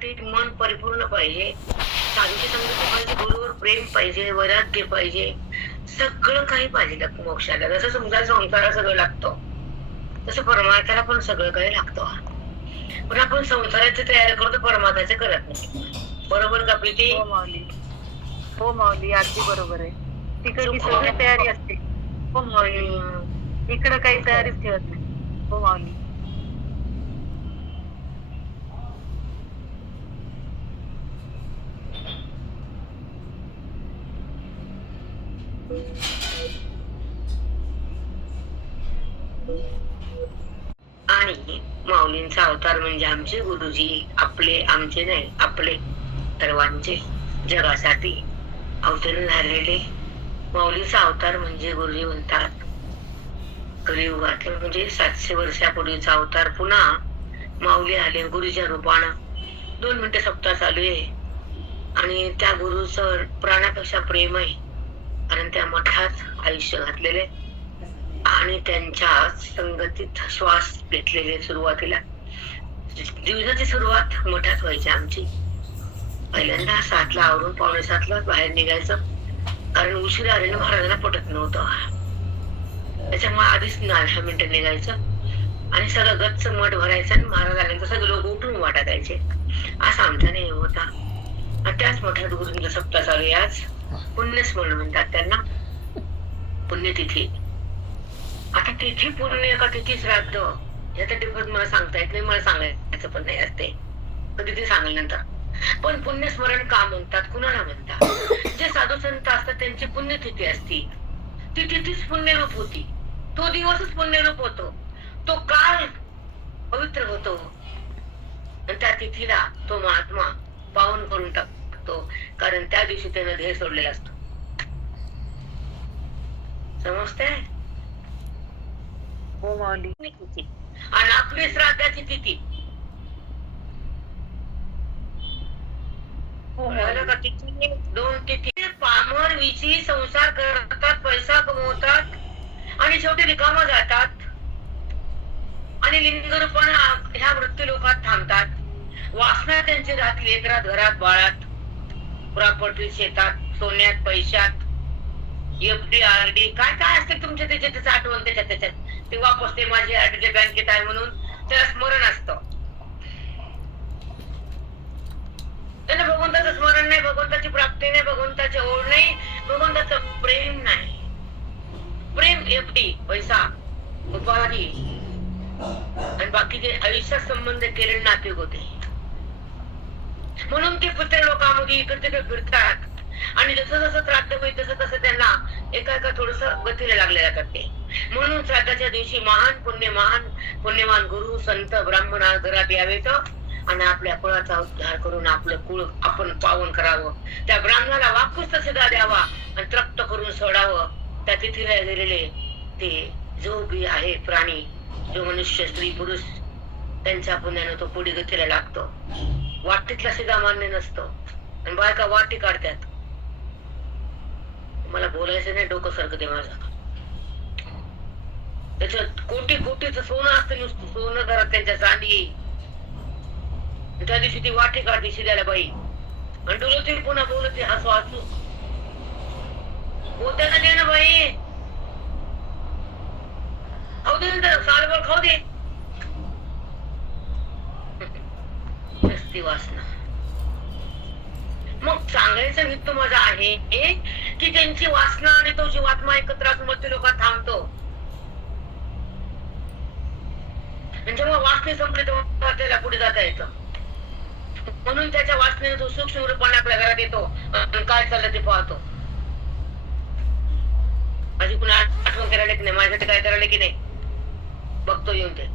त्यासाठी मन परिपूर्ण पाहिजे, साधूची संगती पाहिजे, गुरुवर प्रेम पाहिजे, वैराग्य पाहिजे, सगळं काही पाहिजे मोक्षाला. जसं समजा संसाराला सगळं लागतं, तसं परमार्थाला पण सगळं काही लागतं. पण आपण संसाराची तयारी करतो, परमार्थाचे करत नाही. बरोबर का प्रीती? हो माऊली. हो माऊली, अगदी बरोबर आहे. तिकडची सगळी तयारी असते. हो माऊली. इकडं काही तयारीच ठेवत नाही. हो माऊली. आणि माऊलींचा अवतार म्हणजे आमचे गुरुजी, आपले, आमचे नाही, आपले सर्वांचे जगासाठी अवतरण झालेले माऊलीचा अवतार म्हणजे गुरुजी म्हणतात. कलियुगातलं म्हणजे 700 वर्षापूर्वीचा अवतार पुन्हा माऊली आले गुरुच्या रूपानं. 2 मिनिटं सप्ताह चालू आहे आणि त्या गुरुचं प्राणापेक्षा प्रेम आहे, कारण त्या मठात आयुष्य घातलेले आणि त्यांच्या संगतीत श्वास घेतलेले. सुरुवातीला दिवसाची सुरुवात मठात व्हायची आमची. पहिल्यांदा 7ला आवरून 6:45ला बाहेर निघायचं, कारण उशिरा आलेलं महाराजांना पटत नव्हतं. त्याच्यामुळे आधीच 10 मिनिटं निघायचं आणि सगळं गच्च मठ भरायचं आणि महाराज आल्यानंतर सगळे लोक उठून वाटा द्यायचे. असा आमचा नियम होता. आणि त्याच मठात गुरुजींचा सप्ताह चालू आहे आज. पुण्यस्मरण म्हणतात त्यांना, पुण्यतिथी. आता तिथी पुण्य का तिथी श्राद्ध याचा डिफरन्स मला सांगता येत नाही, मला सांगायचं पण नाही असते, कधी ते सांगेल नंतर. पण पुण्यस्मरण का म्हणतात, कुणाला म्हणतात? जे साधू संत असतात त्यांची पुण्यतिथी असती, ती तिथीच पुण्यरूप होती, तो दिवसच पुण्यरूप होतो, तो काळ पवित्र होतो आणि त्या तिथीला तो महात्मा पावन करून टाकतो, कारण त्या दिवशी त्यानं ध्येय सोडलेला असतो. समजतंय? हो माऊली. आणि आपली श्राद्धाची तिथी का तिथी 2 तिथी. पामर विची संसार करतात, पैसा कमवतात आणि शेवटी रिकामा जातात आणि लिंग रूपानं ह्या मृत्यू लोकात थांबतात. वासना त्यांची राहतील एकरात, घरात, बाळात, प्रॉपर्टी, शेतात, सोन्यात, पैशात, एफडी, आरडी, काय काय असते तुमच्या त्याच्यात आठवण, त्याच्यात ते वापस ते माझी आरडी बँकेत आहे म्हणून त्याला स्मरण असतं. त्यांना भगवंताचं स्मरण नाही, भगवंताची प्राप्ती नाही, भगवंताची ओढ नाही, भगवंताचं प्रेम नाही. प्रेम एफडी, पैसा, उपाधी आणि बाकीचे आयुष्यात संबंध केलेले नाते होते. म्हणून ते पुत्र लोकांमध्ये इकडे तिकडे फिरतात आणि जसं जसं श्राद्ध होईल तसं तसं त्यांना एका थोडस गतीला लागलेला करते. म्हणून श्राद्धाच्या दिवशी महान पुण्यवान गुरु संत ब्राह्मण घरात यावेत आणि आपल्या कुळाचा उद्धार करून आपलं कुळ आपण पावन करावं. त्या ब्राह्मणाला वाकुस्थ सिधा द्यावा आणि तृप्त करून सोडावं. त्या तिथीला गेलेले ते जो बी आहे प्राणी, जो मनुष्य, स्त्री, पुरुष, त्यांच्या पुण्यानं तो पुढे गतीला लागतो. वाटीतला सिधा मान्य नसतो आणि बायका वाटी काढतात. मला बोलायचं नाही, डोकं सरकते माझं. त्याच्यात कोटीचं सोनं असतं, नुसतं सोनं घरात त्यांच्या चांदी. त्या दिवशी ती वाटी काढते शिद्याला बाई आणि डोलते, पुन्हा बोलते हसू हसू, बोलते ना, दे ना बाई, खाऊ दे नंतर, सालभर खाऊ दे. वासना. मग सांगायचं हेतू माझा आहे की त्यांची वासना आणि तो जीवात्मा एकत्र असून मग ते लोकांना थांबतो. जेव्हा वासने संपले तेव्हा त्याला पुढे जाता येतं. म्हणून त्याच्या वासनेने तो सूक्ष्म रूपाने आपल्या घरात येतो आणि काय चाललं ते पाहतो. माझी कुणा आठवण करायला की नाही, माझ्यासाठी काय करायला की नाही बघतो येऊन. ते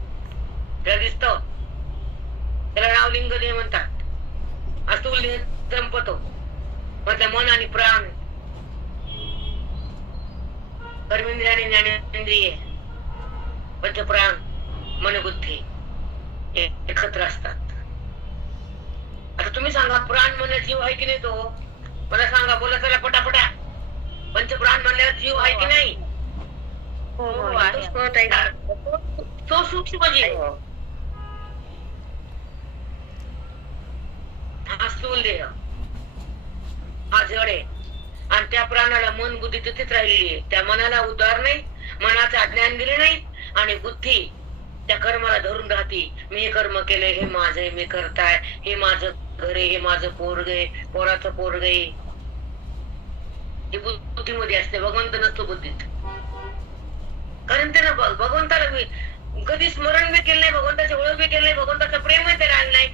त्याला दिसत, त्याला नाव लिंग दे म्हणतात. अस्तुल लिंग संपतो म्हटलं मन आणि प्राण, कर्मेंद्रिय आणि ज्ञानेंद्रिय, पंचप्राण, मनबुद्धी एकत्र असतात. आता तुम्ही सांगा, प्राण म्हणल्यावर जीव आहे की नाही? तो मला सांगा, बोला चला पटापटा. पंचप्राण म्हणल्यावर जीव आहे की नाही? तो सूक्ष्म जीव. स्थूल देह हा जड आहे, आणि त्या प्राणाला मन बुद्धी तिथेच राहिलेली आहे. त्या मनाला उद्धार नाही, मनाचं ज्ञान दिले नाही, आणि बुद्धी त्या कर्माला धरून राहते. मी हे कर्म केलंय, हे माझं, मी करताय, हे माझं घर आहे, हे माझं पोरग आहे, पोराचं पोरग आहे. ही बुद्धीमध्ये असते, भगवंत नसतो बुद्धीत. कारण त्यानं भगवंताला कधी स्मरण बी केलं नाही, भगवंताची ओळख बी केलं नाही, भगवंताचं प्रेम त्याला आलं नाही.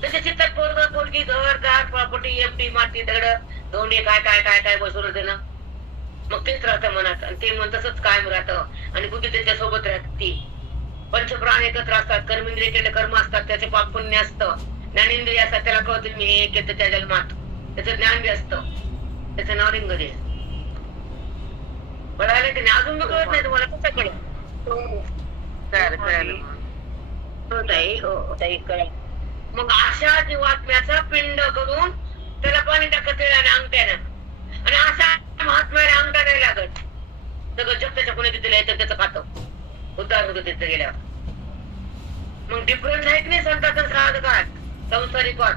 त्याच्या चित्तात पोरग पोरगी घर दार प्रॉपर्टी एफडी माती दगड धोंडे काय काय काय काय बसवलं त्यानं. मग तेच राहतं मनात, आणि ते मन तसंच कायम राहतं, आणि बुद्धी त्याच्या सोबत राहते. पंचप्राण एकत्र असतात, कर्मेंद्रिय केले कर्म असतात, त्याचे पाप पुण्य असतं. ज्ञानेंद्रिय असतात, त्याला कळतं मी हे केलं त्या जन्मात, त्याचं ज्ञान बी असतं, त्याचं नाव लिंग दे. कळायला की नाही? अजून बी कळत नाही तुम्हाला? कसं कळेल? मग अशा जीवात्म्याचा पिंड करून त्याला पाणी टाकत आणि अंगठ्यानं, आणि अशा महात्म्याला अंगठा नाही लागत. सगळं जग त्याच्या कोणी तिथे लिहायचं, त्याचं खातं उद्धार होतं तिथे गेल्यावर. मग डिफरन्स आहे की नाही संतांचा साधकात संसारिक वाट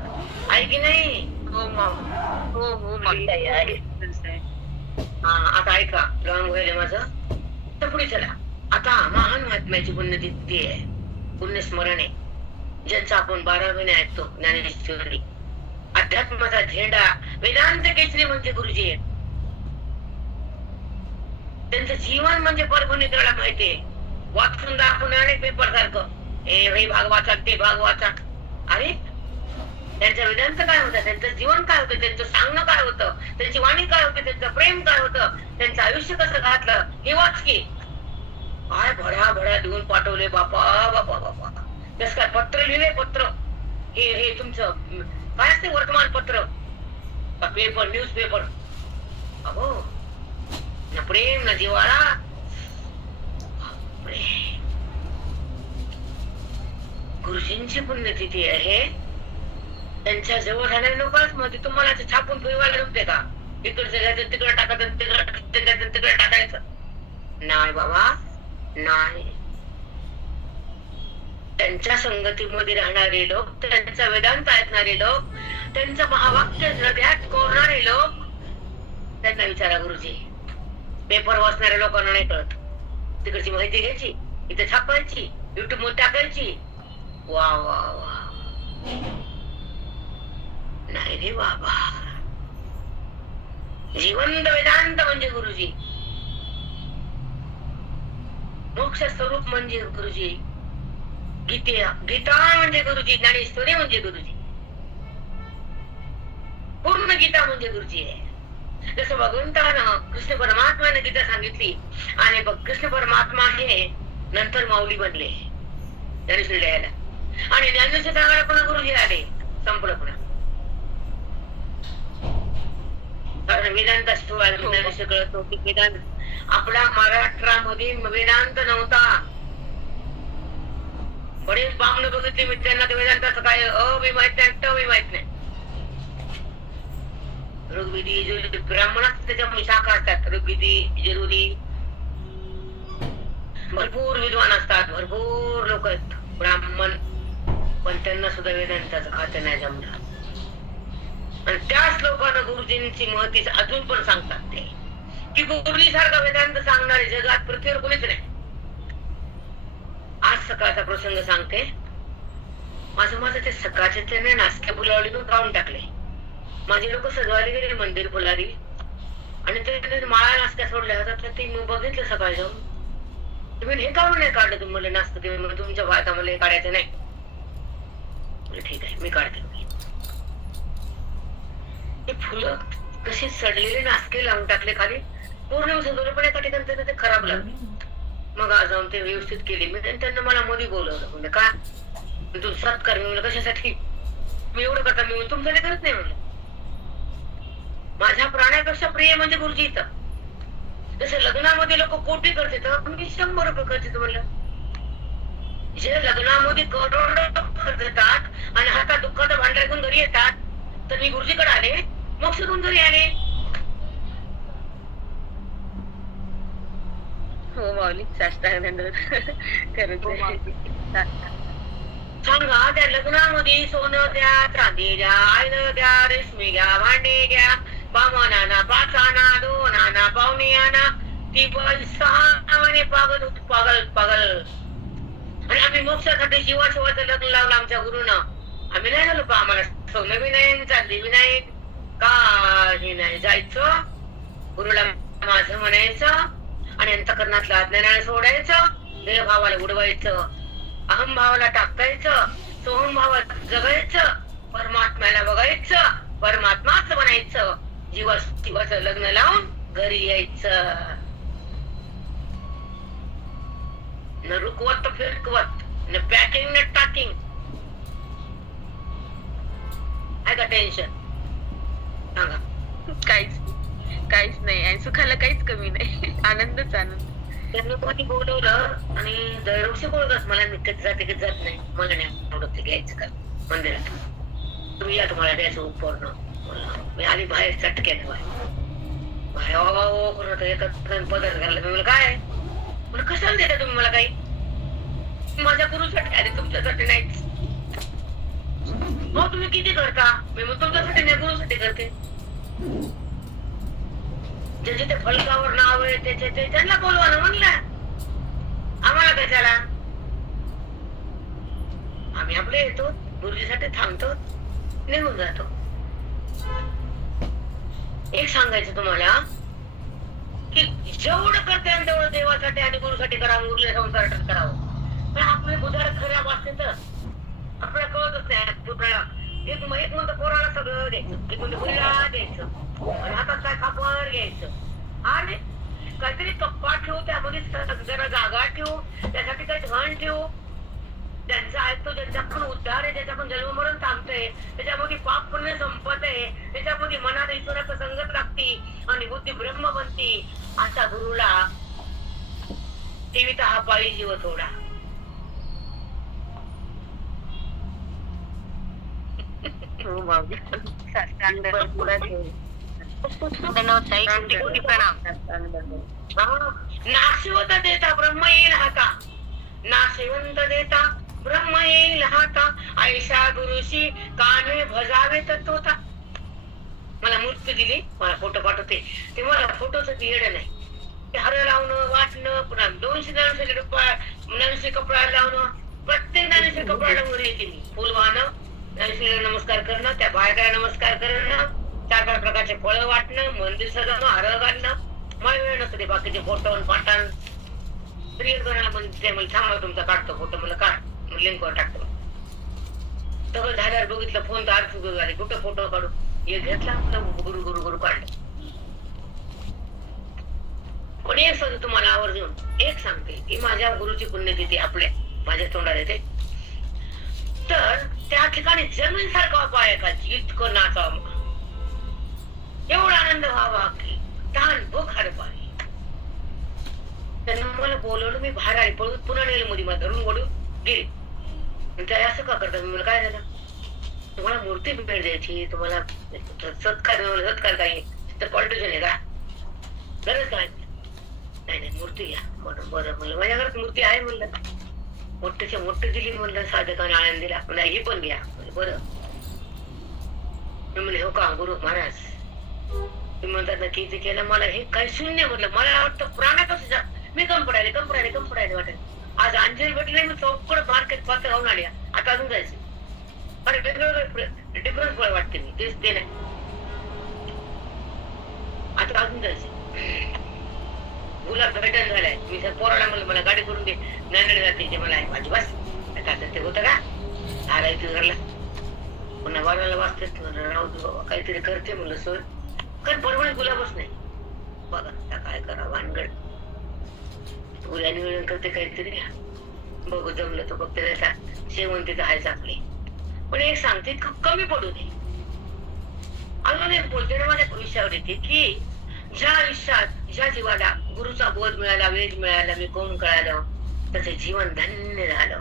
आहे की नाही? आता ऐका, लॉंग व्हायला माझं तर पुढे चला. आता महान महात्म्याची पुण्यतिथी आहे, पुण्यस्मरण आहे, ज्यांचा आपण 12 महिने ऐकतो. ज्ञानेश्वरी अध्यात्माचा झेंडा वेदांत केसरी म्हणजे गुरुजी आहेत. त्यांचं जीवन म्हणजे परभणी त्याला माहितीये, वाचून दाखवून अनेक पेपर सारखं, हे भाग वाचा, ते भाग वाचा. अरे त्यांचं वेदांत काय होतं, त्यांचं जीवन काय होतं, त्यांचं सांगणं काय होतं, त्यांची वाणी काय होती, त्यांचं प्रेम काय होतं, त्यांचं आयुष्य कसं घातलं हे वाच की. काय भड्या भड्या देऊन पाठवले बापा बापा बापा. तस काय पत्र लिहिले, पत्र हे तुमचं काय असते वर्तमानपत्र, पेपर, न्यूज पेपर. अहो ना प्रेम ना जिव्हाळा. गुरुजींची पुण्यतिथी आहे, त्यांच्या जवळ राहणारे लोकच मग तुम्हाला छापून फिरवायला जमते का? इकडचं घ्यायचं तिकडे टाकायचं, तिकडे टाकायचं नाही बाबा, नाही. त्यांच्या संगतीमध्ये राहणारे लोक, त्यांचा वेदांत ऐकणारे लोक, त्यांचं महावाक्य हृदयात कोरणारे लोक, त्यांना विचारा गुरुजी. पेपर वाचणाऱ्या लोकांना नाही कळत. तिकडची माहिती घ्यायची, इथे छापायची, युट्यूब मध्ये टाकायची. वा वा वा, नाही रे बाबा. जिवंत वेदांत म्हणजे गुरुजी, मोक्ष स्वरूप म्हणजे गुरुजी, गीता म्हणजे गुरुजी, ज्ञानेश्वरी म्हणजे गुरुजी, पूर्ण गीता म्हणजे गुरुजी आहे. जसं भगवंतानं कृष्ण परमात्माने गीता सांगितली, आणि कृष्ण परमात्मा हे नंतर माऊली बनले ज्ञानेश्वरी लिहायला, आणि ज्ञानेश्वरी सांगायला पुन्हा गुरुजी आले. संपलं पुन्हा. कारण वेदांत ज्ञानेश्वरी कळत नव्हती. वेदांत आपला महाराष्ट्रामध्ये वेदांत नव्हता. बरेच बामण बघितले मी, त्यांना वेदांताचं काय बी माहित नाही, ट बी माहित नाही. ऋग्वेदी यजुर्वेदी ब्राह्मणात त्याच्या शाखा असतात, ऋग्वेदी यजुर्वेदी, भरपूर विद्वान असतात, भरपूर लोक आहेत ब्राह्मण, पण त्यांना सुद्धा वेदांताचं खातं नाही जमलं. आणि त्याच लोकांना गुरुजींची महती अजून पण सांगतात ते, की गुरुजी सारखा वेदांत सांगणारे जगात पृथ्वीवर कोणीच नाही. आज सकाळचा प्रसंग सांगते. माझं ते सकाळचे त्याने नाश्त्या फुलावलीतून काढून टाकले. माझे लोक सजवायला गेले मंदिर फुलारी, आणि ते माळा नाश्त्या सोडल्या होत्या. ते मी बघितलं सकाळी जाऊन. तुम्ही हे काढून नाही काढलं, तुम्हाला नाश्ता तुम्ही तुमच्या बायका मला हे काढायचं नाही. ठीक आहे, मी काढते. ते फुलं कशी सडलेले नासके लावून टाकले खाली, पूर्ण सजवले, पण एका ठिकाणी ते खराब लागले. मग आज जाऊन ते व्यवस्थित केले मी, आणि त्यांना मला मध्ये बोलवलं. म्हणजे का तू सत्कार? मी म्हणलं कशासाठी? मी एवढं करता, मी म्हणून तुमचं ते करत नाही म्हणलं. माझ्या प्राण्यापेक्षा प्रिय म्हणजे गुरुजी. इथं जसं लग्नामध्ये लोक कोटी करते, तर मी 100 रुपये करते म्हणलं. जे लग्नामध्ये करोड खर्च येतात आणि हातात दुःखाचं भांडार घेऊन घरी येतात, तर मी गुरुजीकडे आले, मोक्ष घेऊन घरी आले. हो माऊली, साष्टांग सांगा, त्या लग्नामध्ये सोनं द्या, चांदी द्या, आयलं द्या, रेशमी घ्या, भांडे घ्या, बामणाना पाच आणा, दोन आणा, पाहुणे आणा. ती बाई 6 महिने पागल होती, पागल पागल. आणि आम्ही मोक्षासाठी शिवाशिवाचं लग्न लावलं आमच्या गुरुनं. आम्ही नाही झालो पा, आम्हाला सोनं बी नाही, चांदी बी नाही, काही नाही. जायचं गुरुला माझं म्हणायचं आणि अंतकरणातलं अज्ञानाला सोडायचं, देह भावाला उडवायचं, अहम भावाला टाकायचं, सोहम भावाला जगायचं, परमात्म्याला बघायचं, परमात्माच बनायचं, शिवाचं लग्न लावून घरी यायचं. न रुकवत फिरकवत, न पॅकिंग न टाकिंग. आहे का टेन्शन? सांगा. काहीच नाही, आणि सुखाला काहीच कमी नाही. आनंदच आनंद. त्यांनी कोणी बोलवलं आणि दरवर्षी बोलवत मला, मी कधी जाते कधी जात नाही, मला नाही आवडत ते घ्यायचं का मंदिरात. तुम्ही या, तुम्हाला द्यायचं उपकरण. मी आली बाहेर चटक्याने बाहेर पदार्थ घालला. मी मला काय मला कशाला देता तुम्ही मला काही? माझ्या गुरुसाठी आले, तुमच्यासाठी नाहीच. हो तुम्ही किती करता? मी मग तुमच्यासाठी नाही, गुरुसाठी करते. ज्याचे ते फलकावर नाव आहे त्याचे ते त्यांना बोलवा ना म्हणलं. आम्हाला कशाला? आम्ही आपले येतो, गुरुजीसाठी थांबतो, निघून जातो. एक सांगायचं तुम्हाला की जेवढं करते तेवढं देवासाठी आणि गुरुसाठी करावं, उरल्या संसारासाठी करावं. पण आपले बुधार खराब असते तर आपल्याला कळतच नाही. एक म्हणतो पोराला सगळं द्यायचं, एक म्हणतो मुलीला द्यायचं, आणि हातात काय कापड घ्यायचं, आणि काहीतरी कप्पा ठेवू, त्यामध्ये जरा जागा ठेवू, त्यासाठी काही धन ठेवू. ज्यांचा ऐकतो, ज्यांच्याकडून उद्धार आहे, ज्याच्याकडून जन्ममरण थांबतंय, त्याच्यामध्ये पाप पुण्य संपत आहे, त्याच्यामध्ये मनात ईश्वराचं संगत लागती आणि बुद्धी ब्रह्म बनती. असा गुरुला ठेवीचा हा पाळी जीव थोडा. नाशिवत देता ब्रह्म येईल हाता, नाशिवंत देता ब्रह्म येईल हाता, ऐशा गुरुशी काने भजावे तत्वता. मला मूर्ती दिली, मला फोटो पाठवते, ते मला फोटोच येड नाही. ते हर लावणं, वाटणं, पुन्हा 200 कपडा लावणं, प्रत्येक ज्ञानेश्वर कपडा लावून येते मी. फुल वाहणं, ज्ञानेश्वरीला नमस्कार करणं, त्या बायकाला नमस्कार करणं, 4 प्रकारचे फळं वाटणं, मंदिर सजवणं, हरळ घालणं. मला वेळ नसतो ते बाकीचे फोटो पाठाण क्रिएट करायला. पण ते मला थांबा, तुमचा काढतो फोटो, मला काढ, लिंकवर टाकतो. सगळं झाल्यावर बघितलं, फोन तर अर्थ झाले, कुठं फोटो काढू, हे घेतला गुरु गुरु गुरु काढलं. पण एक सांगतो तुम्हाला आवर्जून, एक सांगते की माझ्या गुरुची पुण्यतिथी आपल्या माझ्या तोंडात येते, तर त्या ठिकाणी जमीन सारखा पाय खालची, इतकं नाचावं, एवढा आनंद व्हावा की ताण बोखार पाणी. त्यांना मला बोलवलं, मी बाहेर आले, पळून पुन्हा नेलं मध्ये, मला धरून ओढून गेली. त्या असं का करतात? मला काय झालं? तुम्हाला मूर्ती भेट द्यायची, तुम्हाला सत्कार काही तर पॉलिटिशियन आहे का? गरज काय? नाही मूर्ती घ्या. बरं म्हणलं, माझ्या घरात मूर्ती आहे म्हणलं, मोठीच्या मोठी दिली म्हणलं, साधकाने आनंदीला. नाही ही पण घ्या. बरं. मी म्हणले हो का गुरु महाराज? तुम्ही म्हणतात ना किती केलं, मला हे काही शून्य म्हटलं. मला वाटतं प्राणातच जा, मी कम पडायला वाटेल. आज अंजीर भेटले, मी चौकड मार्केट पात्र राहून आली, आता अजून जायचं. अरे वेगवेगळं डिफरन्स फळ वाटते मी, तेच ते नाही, आता अजून जायचं. गुलाब भेटन झालाय, मी पोराला म्हणलं मला गाडी करून दे, नांदेड जाते, मला आहे माझी बस. आता ते होतं का आरायचं घरला, पुन्हा वाराला वाचते, राहू दे बाबा, काहीतरी करते म्हणलं सोय. कारण परवडे गुलाबच नाही. बघा आता काय करा, वानगड उद्या नियोजन करते काहीतरी, बघू जमलं तर बघते, त्याचा शेवंतीचं आहेच आपले. पण एक सांगते, कमी पडू नये. अजून एक बोलते ना, माझ्या विषयावर येते की ज्या आयुष्यात ज्या जीवाला गुरुचा बोध मिळाला, वेद मिळाला, मी कोण कळालं, त्याचे जीवन धन्य झालं.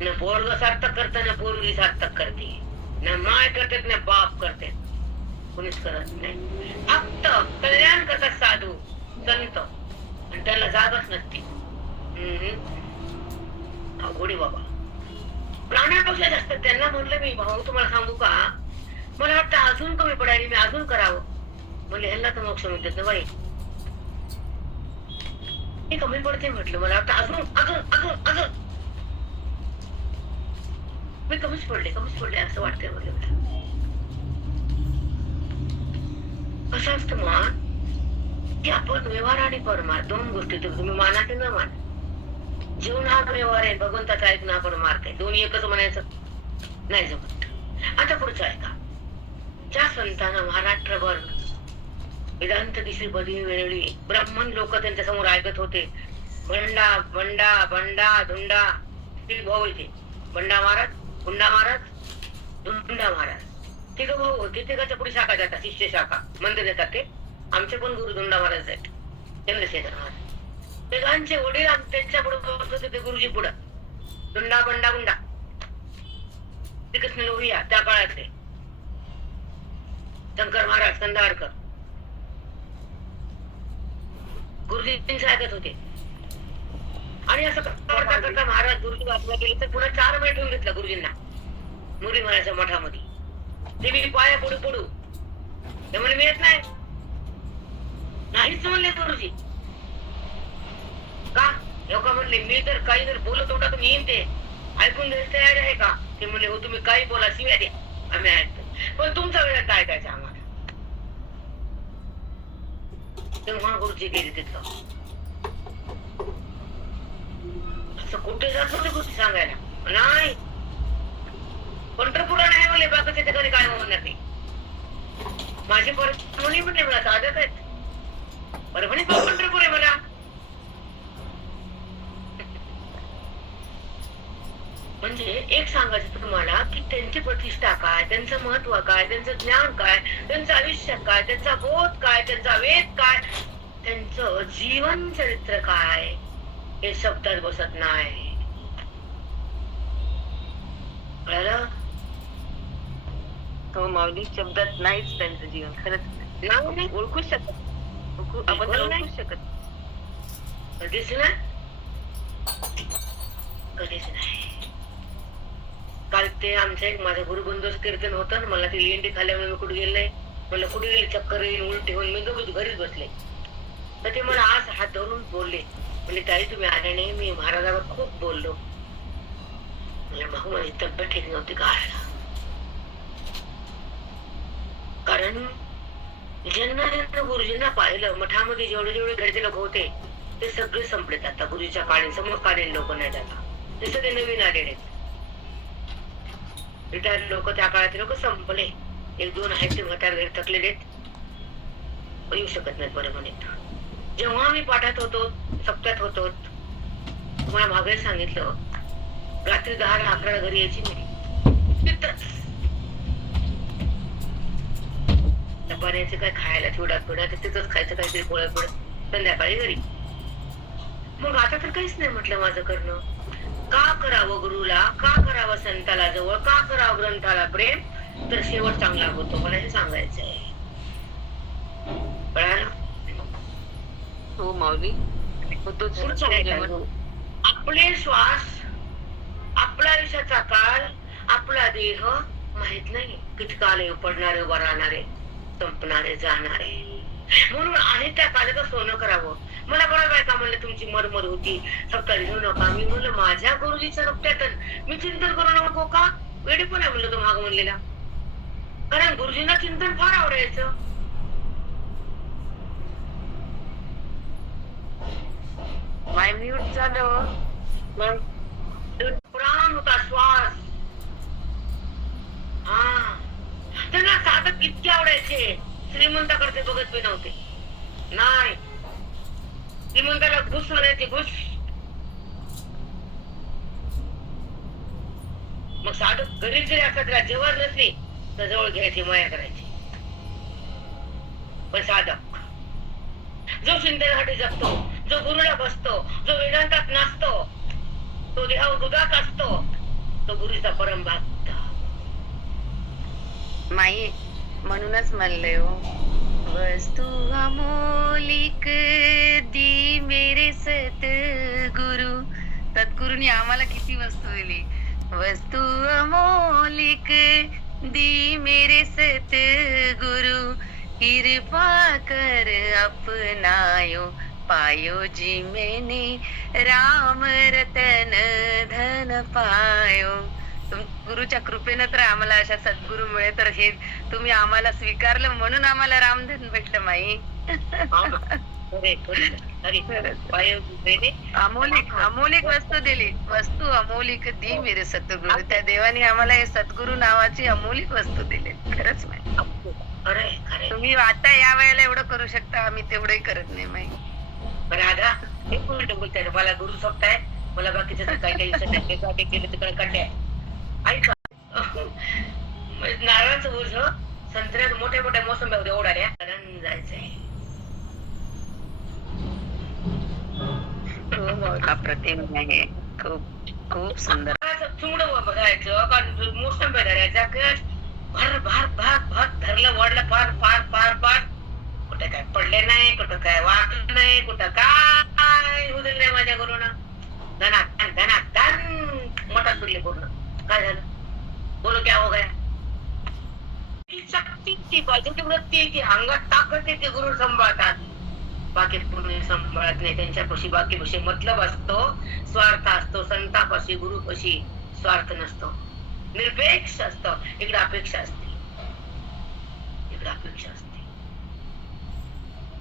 न पोरग सार्थक करत, न पोरगी सार्थक करते, न माय करते, न बाप करते, कोणीच करत नाही. फक्त कल्याण करतात साधू संत, आणि त्याला जागच नसते. अवघडी बाबा, प्राण्यापेक्षा जास्त. त्यांना म्हटलं मी, भाऊ तुम्हाला सांगू का, मला वाटतं अजून कमी पडायला मी अजून करावं. म्हणजे ह्यांना तर मोक्ष मिळतात ना बाई, मी कमी पडते म्हटलं. मला वाटतं अजून अजून अजून अजून मी कमीच पडले असं वाटतंय मला. कसं असतं मान की आपण व्यवहार आणि परमार्थ दोन गोष्टी, तर तुम्ही माना की न माना. जीवन हा व्यवहार आहे, भगवंताचा ऐक ना परमार्थ आहे, दोन्ही एकच म्हणायचं नाही जमत. आता पुढचं ऐका. ज्या संतांना महाराष्ट्रभर वेदांत दिशी बधी वेळी ब्राह्मण लोक त्यांच्या समोर ऐकत होते, भंडा भंडा भंडा धुंडा, तीन भाऊ इथे, भंडा महाराज, हुंडा महाराज, धुंडा महाराज, तिघ भाऊ होते. तिघाच्या पुढे शाखा जातात, शिष्य शाखा मंदिर येतात. ते आमचे पण गुरु धुंडा महाराज आहेत, चंद्रशेखर महाराज. तिघांचे वडील त्यांच्या पुढे होते, ते गुरुजी पुढे धुंडा बंडा गुंडा, श्रीकृष्ण लोहिया त्या काळातले, शंकर महाराज कंधारकर गुरुजींचे ऐकत होते. आणि असं करता करता महाराज गुरुजी वाचला गेले तर पुन्हा 4 महिने ठेवून घेतला गुरुजींना मुरी महाराजच्या मठामध्ये. ते मी पाया पडू पडू ते म्हणे मी येत नाही, नाहीच म्हणले गुरुजी. का लोक म्हणले मी तर काही जर बोलत होता तर मी येईन, ते ऐकून घ्यायला तयार आहे का? ते म्हणले हो तुम्ही काही बोला, शिव्या द्या, आम्ही ऐकतो, पण तुमचा वेळात ऐकायचं आम्हाला. तेव्हा गुरुजी गेले तिथं. असं कुठे जात होते गोष्टी सांगायला नाही. पंढरपुरा नाही म्हणले, बाकीच्या ठिकाणी काय म्हणणार नाही. माझी परभणी म्हणले मला साधत आहेत, परभणी पंढरपूर आहे मला. म्हणजे एक सांगायचं तुम्हाला की त्यांची प्रतिष्ठा काय, त्यांचं महत्व काय, त्यांचं ज्ञान काय, त्यांचं आयुष्य काय, त्यांचा बोध काय, त्यांचा वेद काय, त्यांचं जीवन चरित्र काय, हे शब्दात बसत नाही. कळलं? हो माऊली, शब्दात नाहीच त्यांचं जीवन, खरंच नाही ओळखूच शकत, आपण ओळखूच शकत कधीच नाही, कधीच नाही. काल ते आमचं एक माझ्या गुरुबंधूच कीर्तन होतं ना, मला ती लेंडी खाल्यामुळे मी कुठे गेले नाही. मला कुठे गेले चक्कर येईल उलटी होऊन मी घरीच बसले. तर ते मला आज हात धरून बोलले, म्हणजे ताई तुम्ही आले नाही, मी महाराजावर खूप बोललो. म्हणजे भाऊ माझी तब्येत ठीक नव्हती का, कारण ज्यांना गुरुजींना पाहिलं मठामध्ये जेवढे जेवढे घरचे लोक होते ते सगळे संपलेत आता. गुरुजीच्या काळी समकालीन लोक नाही आता, ते सगळे नवीन आलेले आहेत. रिटायर्ड लोक, त्या काळातले लोक संपले. 1-2 आहेत ते म्हातार घरी थकलेले आहेत, येऊ शकत नाहीत बरोबर. जेव्हा मी पाठात होतो, सप्त्यात होतो, तुम्हाला मागे सांगितलं रात्री 10-11 घरी यायची मी. तिथंच पाण्याचे काय खायला चिवडा पिवडा तिथंच खायचं, काहीतरी पोळ्या पोळ्या, संध्याकाळी घरी. मग आता तर काहीच नाही म्हटलं माझं करणं. का करावं गुरुला, का करावं संताला जवळ, का करावं ग्रंथाला प्रेम, तर शेवट चांगला होतो. मला हे सांगायचंय. कळालं? हो माऊली, आपले श्वास, आपला आयुष्याचा काळ, आपला देह माहित नाही किती काल येऊ पडणारे, उभा राहणारे, संपणारे, जाणारे. म्हणून आहे त्या काळाचं सोनं करावं. मला बरं बायका म्हणले तुमची मरमर होती, सकाळी घेऊ नका. मी म्हणलं माझ्या गुरुजीच्या रक्त्यातन मी चिंतन करू नको का? वेडी पण आहे म्हणलं तो माग म्हणलेला, कारण गुरुजींना चिंतन फार आवडायचं. माय म्यूट झालं, प्राण होता, श्वास. हा, त्यांना साधक इतके आवडायचे, श्रीमंताकडे बघत बी नव्हते. नाही, श्रीमंताला घुस म्हणायचे, घुस. मग साधक गरीब जरी असतात, त्याला जेवण नसली तर जवळ घ्यायची, माया करायची. पण साधक जो चिंतनासाठी जगतो, जो गुरुला बसतो, जो वेदांतात नसतो, तो देहावर दुधात असतो, तो गुरुचा परम भक्त. माई म्हणूनच म्हणले हो, वस्तू अमोलिक दी मेरे सतगुरु. सद्गुरूंनी आम्हाला किती वस्तू दिली. वस्तू अमोलिक दी मेरे सतगुरु कृपा कर अपनायो, पायो जी मैंने राम रतन धन पायो. गुरुच्या कृपेनं तर आम्हाला अशा सद्गुरु मिळे, तर हे तुम्ही आम्हाला स्वीकारलं म्हणून आम्हाला रामधन भेटलं माई. अमोलिक अमोलिक वस्तू दिली, वस्तू अमोलिक दी मेरे सतगुरु. त्या देवाने आम्हाला हे सद्गुरु नावाची अमोलिक वस्तू दिली. खरंच माई, तुम्ही आता या वेळेला एवढं करू शकता, आम्ही तेवढंही करत नाही माई. राधा एक मिनिट बोलताय, मला गुरु सोबताय, मला बाकीचं काय काही केलं तिकडे काढले. ऐका, नारळाचं ओझ संत्र्यात मोठ्या मोठ्या मोसंब्या ओढाल्या जायचंय. अप्रतिम आहे, खूप खूप सुंदर. चुंगड बघायचं का मोसंब्या धरायचा, भर भार भार भार धरलं, वाढलं, पार पार पार पार. कुठं काय पडले नाही, कुठं काय वाटलं नाही, कुठं काय उदल नाही माझ्या गुरुना. धनात धनात धन मोठा सुटले पूर्ण. काय झालं बोलो, क्या हो गया? ती बाजूची वृत्ती आहे, ती अंगात ताकद येते, गुरु सांभाळतात. बाकी पूर्ण सांभाळत नाही. त्यांच्यापाशी बाकीपाशी मतलब असतो, स्वार्थ असतो. संतापाशी गुरुपाशी स्वार्थ नसतो, निरपेक्ष असतो. इकडे अपेक्षा असते, इकडे अपेक्षा असते.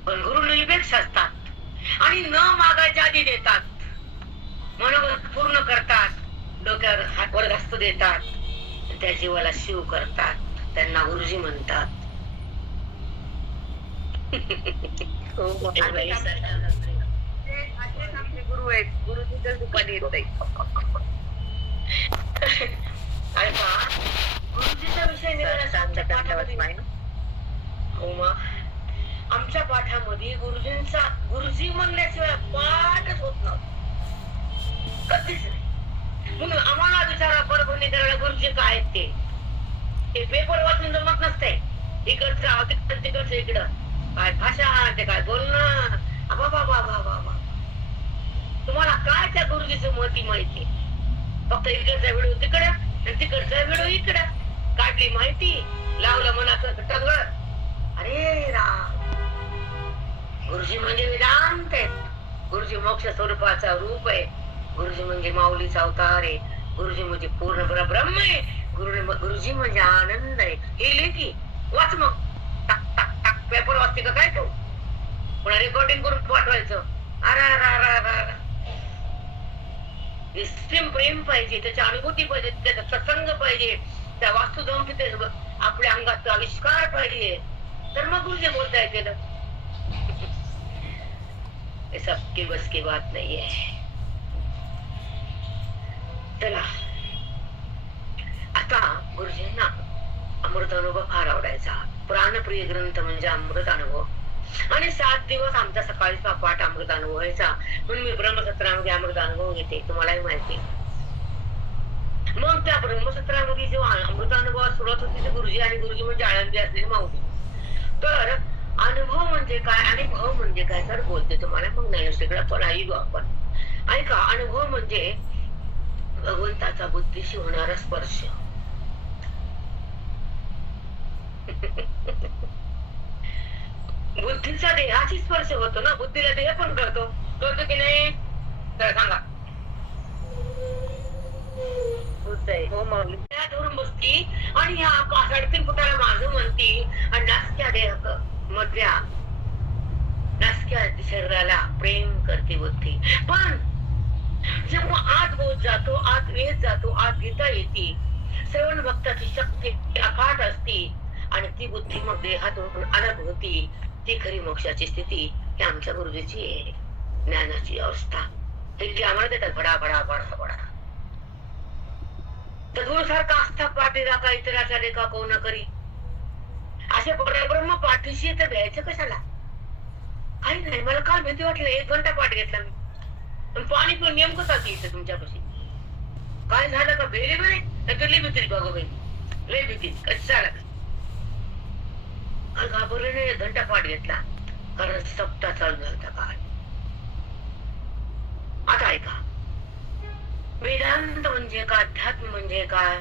पण गुरु निरपेक्ष असतात आणि न मागायच्या आधी देतात, मनोगत पूर्ण करतात, डोक्यावर हातवर घास्त देतात, त्या जीवाला शिव करतात. त्यांना गुरुजी म्हणतात. गुरु आहेत, गुरुजीच्या रूपाने येत नाही. गुरुजीचा विषय आमच्या पाठामध्ये गुरुजी म्हणल्याशिवाय पाठच होत नव्हता, कधीच नाही. म्हणून आम्हाला विचारा बरोबर करायला गुरुजी काय आहेत ते पेपर वाचून जमत नसते. इकडचं तिकडचं इकडं काय भाषा, ते काय बोलणं. बाबा तुम्हाला काय त्या गुरुजीचं महती माहिती? फक्त इकडचा व्हिडिओ तिकडं आणि तिकडचा व्हिडिओ इकडं, काढली माहिती, लावलं मनाचं टंगळ. अरे राम, गुरुजी म्हणजे वेदांत आहेत. गुरुजी मोक्ष स्वरूपाचा रूप आहे. गुरुजी म्हणजे माऊलीचा अवतार आहे. गुरुजी म्हणजे पूर्ण ब्रह्म आहे. गुरुजी म्हणजे आनंद आहे. हे लिही वाच, मग टाक टाक टाक पेपर वाचते का काय तो? पुन्हा रेकॉर्डिंग करून पाठवायचं. निस्सीम प्रेम पाहिजे, त्याची अनुभूती पाहिजे, त्याचा सत्संग पाहिजे, त्या वास्तू जाऊन तिथे आपल्या अंगात आविष्कार पाहिजे, तर मग गुरुजी बोलता येते ना. हे सबकी बस की बात नाही आहे. चला, आता गुरुजींना अमृत अनुभव फार आवडायचा. प्राणप्रिय ग्रंथ म्हणजे अमृत अनुभव. आणि 7 दिवस आमचा सकाळीचा पाठ अमृत अनुभव व्हायचा. म्हणून मी ब्रह्मसत्रामध्ये अमृत अनुभव घेते, तुम्हालाही माहिती. मग त्या ब्रह्मसत्रामध्ये जेव्हा अमृत अनुभव सुरुवात होती, ते गुरुजी आणि गुरुजी म्हणजे आळंदी असलेली माऊली. तर अनुभव म्हणजे काय आणि भाव म्हणजे काय तर बोलते तुम्हाला. मग नाही सगळं पण ऐकू आपण. ऐका, अनुभव म्हणजे भगवंताचा बुद्धीशी होणारा स्पर्श. बुद्धीचा देहाशी स्पर्श होतो ना, बुद्धीला देह पण करतो की नाही? तर सांगा. हो माऊली. धरून बसती आणि ह्या 3.5 फुटाला माझं म्हणती आणि नासक्या देह मधल्या नासक्या शरीराला प्रेम करते बुद्धी. पण जेव्हा आत बोध जातो, आत वेध जातो, आत गीता येते, श्रवण भक्ताची शक्ती अफाट असते आणि ती बुद्धी मग देहातून अलग होती. ती खरी मोक्षाची स्थिती. ही आमच्या गुरुजीची आहे, ज्ञानाची अवस्था. हे आम्हाला देतात भडा भडा भडा भडा. सद्गुरु सारखा आस्था पाठी राखा, इतराचा लेखा कोण करी. असे ब्रह्म पाठीशी तर घ्यायचं कशाला? काही नाही. मला काल भीती वाटलं, 1 घंटा पाठ घेतला मी. पण पाणी पिऊन नेमकं चालते इथं तुमच्यापाशी. काय झालं का भेले म्हणे, तर लई भीती बघू बाई, लई भीती. कशी झालं काल घाबरले नाही, 1 घंटा पाठ घेतला, कारण सप्ताह चालू झाला काल. आता ऐका, वेदांत म्हणजे काय, अध्यात्म म्हणजे काय?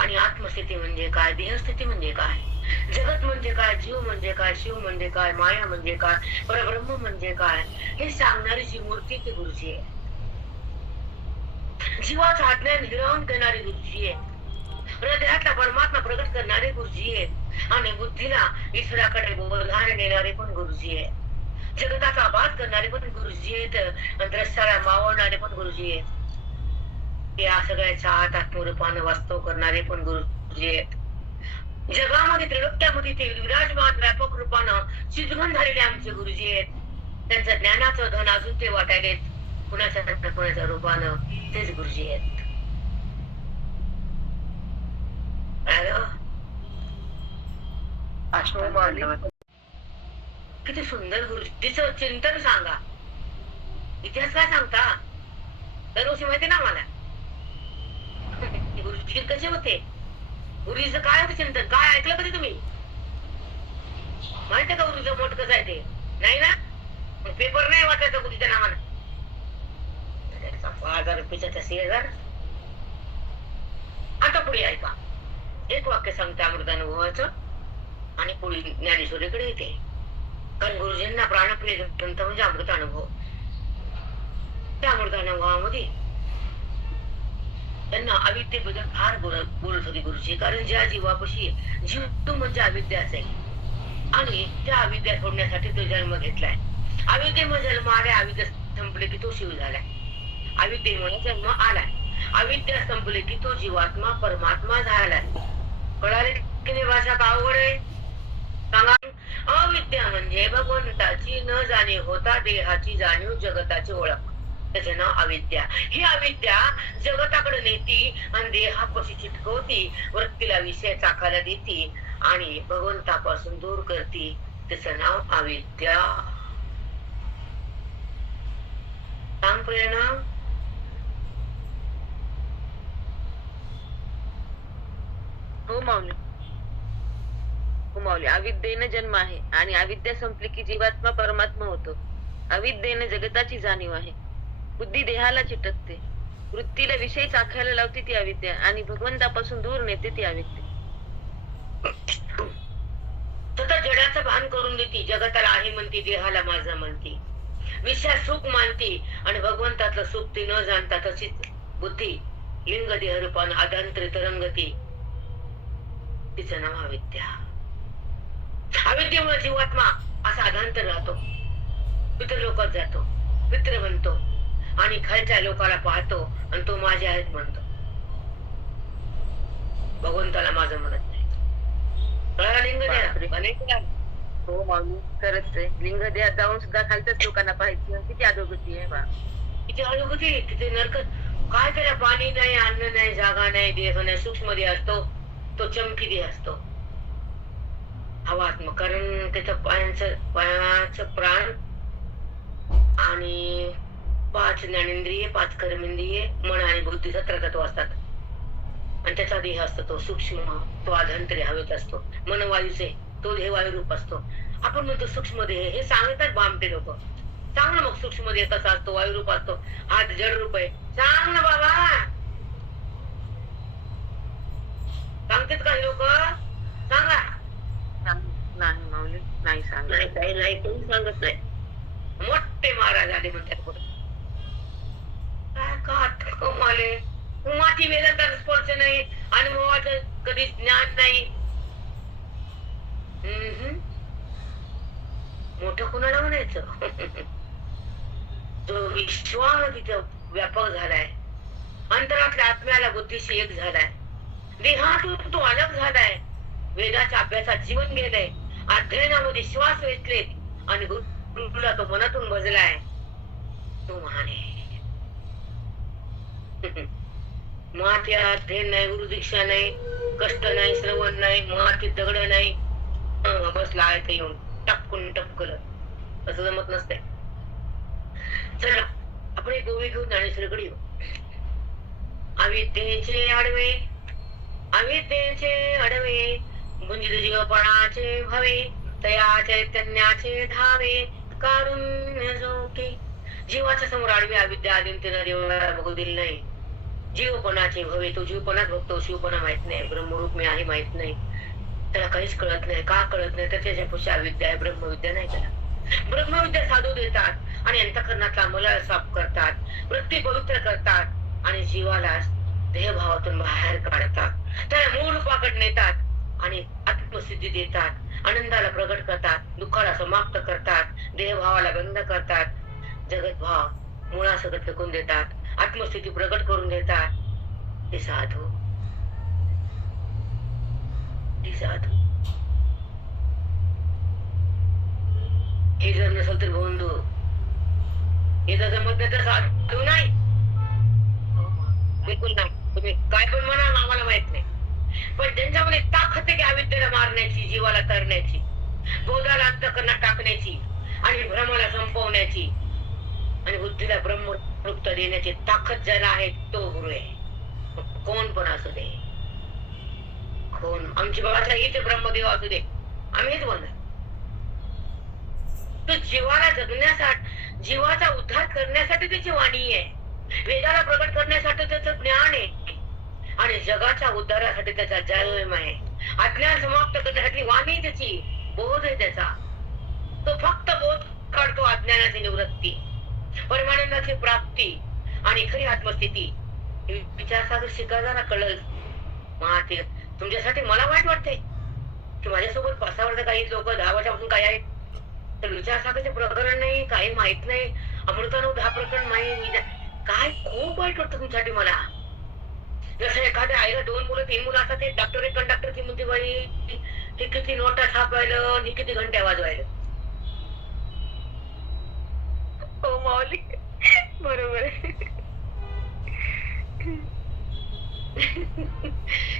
आणि आत्मस्थिती म्हणजे काय, देहस्थिती म्हणजे काय, जगत म्हणजे काय, जीव म्हणजे काय, शिव म्हणजे काय, माया म्हणजे काय, परब्रह्म म्हणजे काय, हे सांगणारी जी मूर्ती ती गुरुजी आहे. जीवाचं अज्ञान हिरावून देणारे गुरुजी आहे. हृदयातला परमात्मा प्रकट करणारे गुरुजी आहेत आणि बुद्धीला ईश्वराकडे बोधाने नेणारे पण गुरुजी आहे. जगताचा आभास करणारे पण गुरुजी आहेत, द्रष्टाला मावळणारे पण गुरुजी आहेत. या सगळ्याच्या आत आत्मरूपानं वास्तव करणारे पण गुरुजी आहेत. जगामध्ये त्रिलोक्यामध्ये ते विराजमान व्यापक रूपानं चिद्रून झालेले आमचे गुरुजी आहेत. त्यांचं ज्ञानाचं धन अजून ते वाटायलेत. कुणाच्या कुणाच्या रूपानं तेच गुरुजी आहेत. कळलं? किती सुंदर गुरुजीचं चिंतन सांगा. इतिहास काय सांगता? दरवर्षी माहिती ना मला गुरुजी कसे होते, गुरुजीचं काय होतं चिंतन, काय ऐकलं कधी तुम्ही? माहितीये का गुरुजीचं मोठ कसं आहे ते? नाही ना? मग पेपर नाही वाचायचा गुरुजीच्या नावानं. 1000 रुपयाच्या 1000. आता पुढे ऐका. एक वाक्य सांगते अमृतानुभवाचं आणि पुढे ज्ञानेश्वरीकडे येते. कारण गुरुजींना प्राणप्रिय ग्रंथ म्हणजे अमृतानुभव. त्या अमृतानुभवामध्ये त्यांना अविद्येबद्दल फार बोलत होते गुरुजी. कारण ज्या जीवापाशी जीव म्हणजे अविद्याच आहे आणि त्या अविद्या सोडण्यासाठी तो जन्म घेतलाय. अविद्येमुळे जन्म आलाय, अविद्या संपले की तो शिव झालाय. अविद्येमुळे जन्म आलाय, अविद्या संपले की तो जीवात्मा परमात्मा झालाय. कळाले की नाही? भाषा का अवघड आहे सांगा. अविद्या म्हणजे भगवंताची न जाणे होता देहाची जाणीव, जगताची ओळख, त्याचे नाव अविद्या. ही अविद्या जगताकडे नेती आणि देहापाशी चिटकवती, वृत्तीला विषय चाखायला देती आणि भगवंतापासून दूर करती, त्याचं नाव अविद्या. सांग प्रेरणा. हो माऊली, हो माऊली. अविद्येने जन्म आहे आणि अविद्या संपली की जीवात्मा परमात्मा होतो. अविद्येने जगताची जाणीव आहे, बुद्धी देहाला चिटकते, वृत्तीला विषय चाखायला लावते ती अविद्या आणि भगवंतापासून दूर नेते ती अविद्या. सतत जडाचं भान करून देती, जगताला आहे म्हणती, देहाला माझं म्हणती, विषयात सुख मानती आणि भगवंताचं सुख ती न जाणता तशीच बुद्धी लिंग देह रूपानं अधांतरी तरंगती, तिचं नाव अविद्या. अविद्येमुळे जीवात्मा असा अधांतर राहतो, पितृलोकात जातो, पितृ म्हणतो आणि खालच्या लोकाला पाहतो आणि तो माझे आहेत म्हणतो, भगवंताला माझं म्हणत नाही. कळाला लिंग देह? हो माऊली, खरंच आहे. लिंग देहात जाऊन सुद्धा खालच्याच लोकांना पाहायचं, किती अधोगती आहे बा. किती अनुभूती, किती नरक. काय त्याला पाणी नाही, अन्न नाही, जागा नाही, देह नाही, सूक्ष्म देह असतो, तो चमकी देह असतो, हवात्मक. कारण त्याच्या पायाचं प्राण आणि 5 ज्ञानेंद्रिय, 5 कर्मेंद्रिय, मन आणि बुद्धी 17 तत्व असतात आणि त्याचा देह असतो तो सूक्ष्म, तो आधांतरी हवेत असतो. मन वायूचे, तो देह वायू रूप असतो. आपण म्हणतो सूक्ष्म देह, हे सांगतात बामटे लोक. सांग ना मग सूक्ष्म देह कसा असतो, वायू रूप असतो, हात जड रूप आहे, सांग ना बाबा. सांगतात काही लोक? सांगा. नाही माऊली, नाही सांगत. नाही, काही नाही, कोणी सांगत नाही. मोठे महाराज आले म्हणतात पुढे. काय का कमाले, माती वेदांचा स्पर्श नाही, अनुभवाचं कधी ज्ञान नाही. मोठं कुणाला म्हणायचं? जो विश्वास तिथं व्यापक झालाय, अंतरातल्या आत्म्याला बुद्धीशी एक झालाय, देहातून तो अलग झालाय, वेदाच्या अभ्यासात जीवन गेलंय, अध्ययनामध्ये श्वास वेचले आणि गुरुला तो मनातून भजलाय, तो महान आहे. माती अध्ययन नाही, गुरु दीक्षा नाही, कष्ट नाही, श्रवण नाही, माती दगड नाही, बसला आहे ते येऊन टपकून टपकल, असं जमत नसतंय. चला आपण एक गोवी घेऊन ज्ञानेश्वरीकडे येऊ. अविद्येचे आडवे, अविद्येचे अडवे, गुंजित जीवपणाचे भवे, तया चैतन्याचे धावे, कारुण्य जोके. जीवाच्या समोर आडवी अविद्या आली, तिला देवाला बघू दिली नाही. जीवपणाचे भवे, तो जीवपणाच बघतो, शिवपणा माहित नाही, ब्रह्मरूप मी आहे माहित नाही, त्याला काहीच कळत नाही. का कळत नाही तर त्याच्यापेक्षा अविद्या आहे, ब्रह्मविद्या नाही त्याला. ब्रह्मविद्या साधू देतात आणि अंतःकरणातला मलाळ साफ करतात, वृत्ती पवित्र करतात आणि जीवाला देहभावातून बाहेर काढतात, त्याला मूळ रूपाकडे नेतात आणि आत्मसिद्धी देतात, आनंदाला प्रगट करतात, दुःखाला समाप्त करतात, देहभावाला बंद करतात, जगत भाव मुळासकट फेकून देतात, आत्मस्थिती प्रगट करून देतात. हे साधू, हे साधू. हे जर नसेल तर बंधू, हे जर जमत नाही तर साधू नाही, बिलकुल नाही. तुम्ही काय पण म्हणा, आम्हाला माहित नाही, पण त्यांच्यामध्ये ताकद आहे की अविद्येला मारण्याची, जीवाला तरण्याची, बोधाला अंतःकरणात टाकण्याची आणि भ्रमाला संपवण्याची आणि बुद्धीला ब्रह्मरूपता देण्याची ताकद ज्याला आहे तो गुरु आहे. कोण पण असू दे, कोण. आमची भाषा हीच ब्रह्मदेव असू दे, आम्ही हेच बोलणार. तो जीवाला जगण्यासाठी, जीवाचा उद्धार करण्यासाठी त्याची वाणी आहे, वेदाला प्रगट करण्यासाठी त्याचं ज्ञान आहे आणि जगाच्या उद्धारासाठी त्याचा जन्म आहे, अज्ञान समाप्त करण्यासाठी वाणी त्याची, बोध आहे त्याचा. तो फक्त बोध काढतो, अज्ञानाची निवृत्ती, परमानंदाची प्राप्ती आणि खरी आत्मस्थिती. विचार शिकायला ना कळल. तुमच्यासाठी मला वाईट वाटतंय की माझ्यासोबत 5-6 वर्ष काही लोक 10 वर्षापासून काय आहेत तर विचार सागरचे प्रकरण नाही, काही माहित नाही, अमृतानुभव 10 प्रकरण माहिती, काय खूप वाईट वाटतं तुमच्यासाठी मला. जसं एखाद्या आईला 2 मुलं 3 मुलं असतात, ते डॉक्टर एक कंडक्टर ती म्हणते बाई हे किती नोटा छापायलं, हे किती घंट्या वाजवायला. हो माऊली, बरोबर आहे.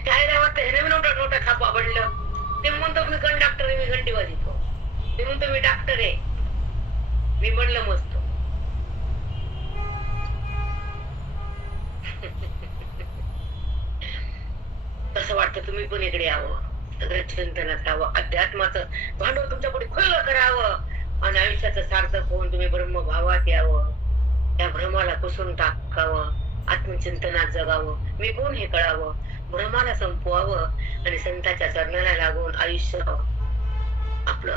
काय नाही वाटतं, हे नवीन नोटा छापा आवडलं, ते म्हणतो मी कंडक्टर आहे, मी घंटी वाजवतो, ते म्हणतो मी डॉक्टर आहे, मी म्हणलं मस्त. तसं वाटतं तुम्ही पण इकडे यावं, सगळं चिंतनात राहावं, अध्यात्माचं भांडवल तुमच्या पुढे खुलं करावं आणि आयुष्याचं सार्थक होऊन तुम्ही ब्रह्मभावात यावं, त्या भ्रमाला पुसून टाकावं, आत्मचिंतनात जगावं, मी कोण हे कळावं, भ्रमाला संपवावं आणि संतांच्या चरणाला लागून आयुष्य आपलं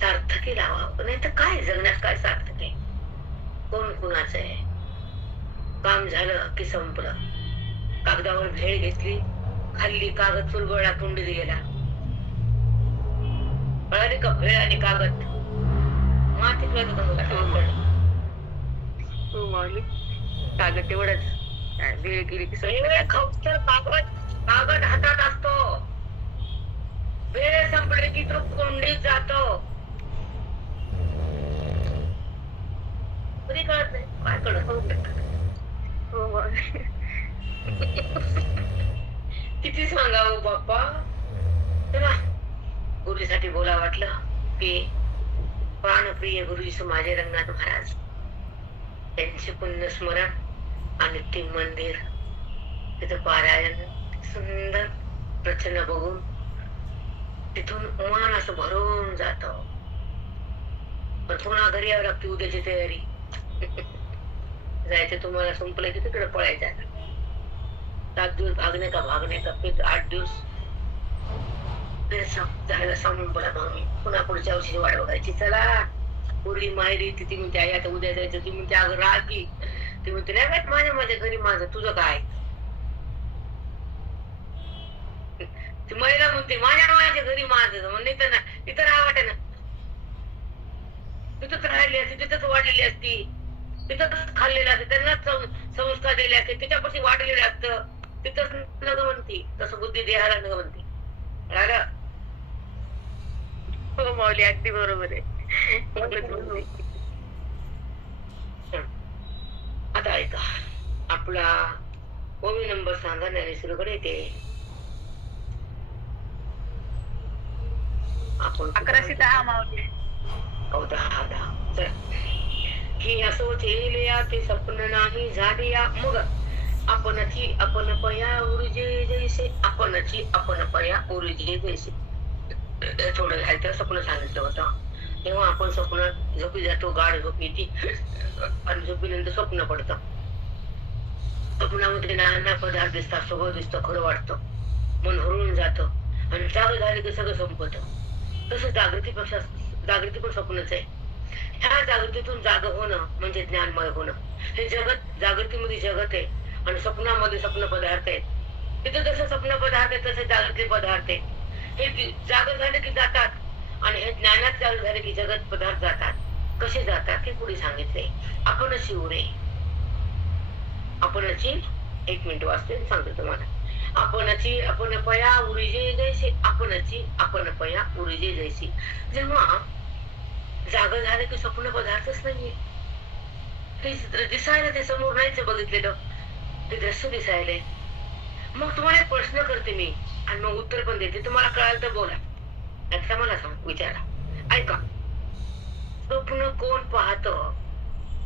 सार्थकी लावावं. नाही तर काय जगण्यात काय सार्थक आहे, कोण कुणाचं आहे. काम झालं की संपलं, कागदावर भेळ घेतली, खाल्ली, कागद चुलबळला, तोंडीत गेला. कळाली का भेळ आणि कागद मातीत हो माऊली, कागद तेवढंच, वेळ गेली की कागद हातात असतो, वेळ संपले की तो कोंडीत जातो. कधी कळत नाही, काय कळत. किती सांगावं बाप्पा. चला, गुरुजीसाठी बोला वाटलं की प्राणप्रिय गुरुजी माझे रंगनाथ महाराज, त्यांचे पुण्य स्मरण आणि ते मंदिर, तिथं पारायण सुंदर प्रचन्न बघून तिथून मन असं भरून जात. पण पुन्हा घरी यावं लागते, उद्याची तयारी. जायचं तुम्हाला संपलं की तिकडे पळायचं. 7 दिवस भागणे का भागणे का, 8 दिवस जायला सांगून पुन्हा पुढच्या वर्षी वाट बघायची. चला पूर्वी माहेरी, ती म्हणते आई आता उद्या जायचं, ती म्हणते अगं राह की, ती म्हणते नाही माहित माझ्या घरी माझं, तुझं काय. ती महिला म्हणते माझ्या घरी माझं, म्हणजे तिथं राहा वाटे ना, तिथंच राहिली असती, तिथंच वाढलेली असती, तिथंच खाल्लेलं असते, त्यांनाच संस्कार दिले असते, तिच्यापाशी वाढलेलं असतं, तिथंच नग म्हणती. तसं बुद्धी देहाला नग म्हणते. हो माऊली, अगदी बरोबर आहे. आता ऐका, आपला ओवी नंबर सांगा, ज्ञानेश्वरीकडे येते. आपण 1110 माऊली. 10 चल. की असो चेलिया ते स्वप्न नाही झालिया, मग आपणची आपण पया उर्जे जैसे, आपणची आपण पया उर्जे जैसे. थोडं घ्यायचं स्वप्न सांगितलं होतं, तेव्हा आपण स्वप्न झोपी जातो, गाढ झोप येते आणि झोपीनंतर स्वप्न पडतं. स्वप्नामध्ये नाना पदार्थ दिसतात, सगळं दिसतं, खरं वाटतं, मन हरवून जातं आणि जाग झाली की सगळं संपत. तसं जागृतीपेक्षा जागृती पण स्वप्नच आहे. ह्या जागृतीतून जाग होणं म्हणजे ज्ञानमय होणं. हे जगत जागृतीमध्ये जगत आहे आणि स्वप्नामध्ये स्वप्न पदार्थ आहेत. तिथे जसं स्वप्न पदार्थ आहे तसे जागृती पदार्थ आहे. हे जाग झाले की जातात आणि हे ज्ञानात चालू झाले की जगत पदार्थ जातात. कसे जातात हे पुढे सांगितले. आपणच उरे, आपणची, एक मिनिट वाचते सांगतो तुम्हाला. आपणची आपण पया उरिजे जैसे, आपणची आपण पया उरिजे जैसी. जेव्हा जाग झालं की स्वप्न पदार्थच नाहीये. ते चित्र दिसायला ते समोर नाहीच बघितलेलं, ते दृश्य दिसायले. मग तुम्हाला एक प्रश्न करते मी आणि मग उत्तर पण देते. तुम्हाला कळालं तर बोला, आता मला सांग, विचारा, ऐका. स्वप्न कोण पाहत,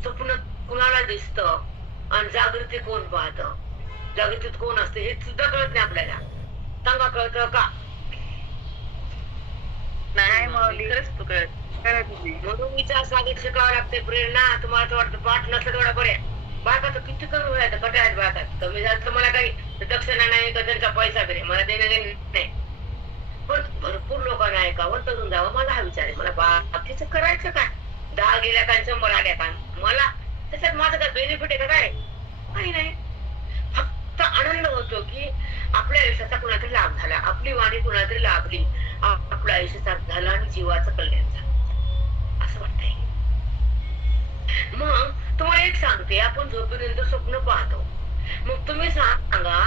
स्वप्न कुणाला दिसत आणि जागृती कोण पाहत, जागृतीत कोण असते हे सुद्धा कळत नाही आपल्याला. सांगा, कळतं का? नाही माऊली, खरंच तू कळत म्हणून विचार सागर शिकावं लागते. प्रेरणा तुम्हाला तर वाटतं पाठ नसलं तेवढा बऱ्या. बायका तर किती कमी व्हायचं, कट्या आहेत बायका. कमी झालं तर मला काही दक्षिणा नाही का त्यांचा पैसा तरी मला देणं घेणं नाही. पण भरपूर लोकांना ऐकावं, तरुण जावं, माझा हा विचार आहे. मला बाकीचं करायचं काय? 10 गेल्या काय 100 आल्या काय? मला त्याच्यात माझं काय बेनिफिट आहे का? काय काही नाही. फक्त आनंद होतो की आपल्या आयुष्याचा कुणातरी लाभ झाला, आपली वाणी कुणातरी लाभली, आपल्या आयुष्याचा झाला आणि जीवाचं कल्याण झालं, असं वाटतंय. मग तुम्हाला एक सांगते, आपण झोपेनंतर स्वप्न पाहतो. मग तुम्ही सांगा,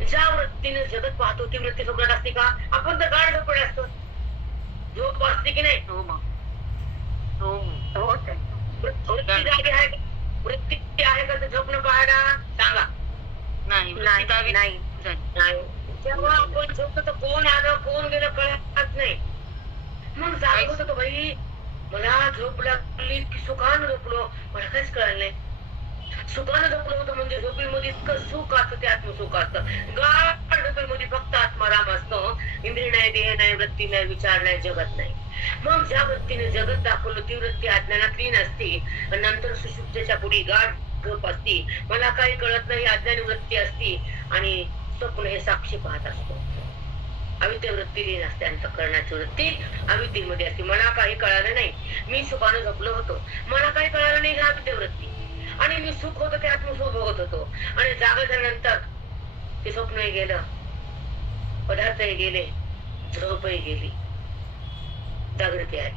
ज्या वृत्तीने जगत पाहतो ती वृत्ती स्वप्नात असते का? आपण तर गाढ झोपले असतो, झोप असते की नाही? हो मग हो हो वृत्ती जागी आहे का? वृत्ती आहे का ते स्वप्न पाहायला? सांगा. नाही नाही नाही. जेव्हा आपण झोपतो तर कोण आलं कोण गेलं कळत नाही. मग जागत होतो, बाई मला झोप लागली की सुखानं झोपलो, मला काहीच कळलं नाही. सुखानं झोपलो होतं म्हणजे झोपेमध्ये इतकं सुख असतं, ते आत्मसुख असतं. गाढ झोपेमध्ये फक्त आत्माराम असतो. इंद्रिय नाही, देह नाही, वृत्ती नाही, विचार नाही, जगत नाही. मग ज्या वृत्तीने जगत दाखवलं ती वृत्ती अज्ञानात लीन असते आणि नंतर सुषुप्तीच्या पुढे गाढ झोप असते. मला काही कळत नाही, अज्ञानी वृत्ती असते आणि स्वप्न हे साक्षी पाहत असतो. अविद्या वृत्ती लीन असते, अंतःकरणाची वृत्ती अविद्येमध्ये असते. मला काही कळालं नाही, मी सुखानं झोपलो होतो, मला काही कळालं नाही, हा अविद्या वृत्ती. आणि मी सुख होतं ते आत्मसुख भोगत होतो आणि जागा झाल्यानंतर ते स्वप्नही गेलं, पदार्थही गेले, झोपही गेली, जागृती आहे.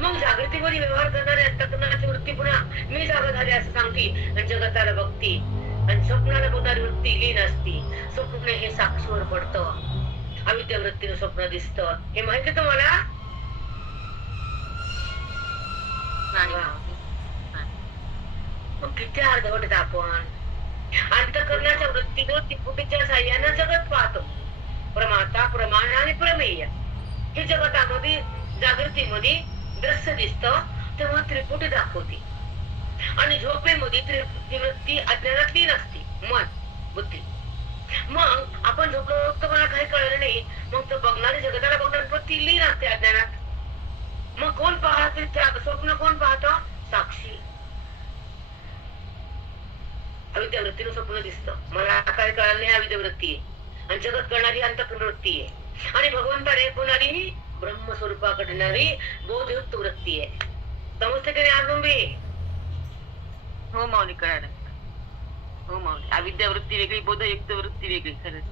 मग जागृतीमध्ये व्यवहार करणारे अंतःकरणाची वृत्ती पुन्हा मी जागा झाले असं सांगते आणि जगताला बघती आणि स्वप्नाला बघणारी वृत्ती लीन असती. स्वप्न हे साक्षीवर पडतं, अविद्या वृत्तीने स्वप्न दिसतं. हे माहिती तुम्हाला? मग किती अर्धवट आपण अंतःकरणाच्या वृत्तीनं त्रिपुटीच्या साह्यानं जगत पाहतो. प्रमाता, प्रमाण आणि प्रमेय हे जगतामध्ये जागृतीमध्ये दृश्य दिसतं, तेव्हा त्रिपुटी दाखवते. आणि झोपेमध्ये ती वृत्ती अज्ञानात लीन असते, मन बुद्धी. मग आपण झोपलो तर मला काही कळलं नाही, मग तो बघणारी जगताला बघणारी वृत्ती लीन असते अज्ञानात. मग कोण पाहते? स्वप्न कोण पाहतं? साक्षी. अविद्या वृत्तीनं स्वप्न दिसतं, मला काय कळलं नाही, अविद्या वृत्ती आहे. आणि जगत करणारी अंतःकरण वृत्ती आहे आणि भगवंताने होणारी ब्रह्मस्वरूपाकडे येणारी बोधयुक्त वृत्ती आहे. समजते की नाही आजोबी? हो माऊली, कळालं. हो माऊली, अविद्या वृत्ती वेगळी, बोधयुक्त वृत्ती वेगळी. खरंच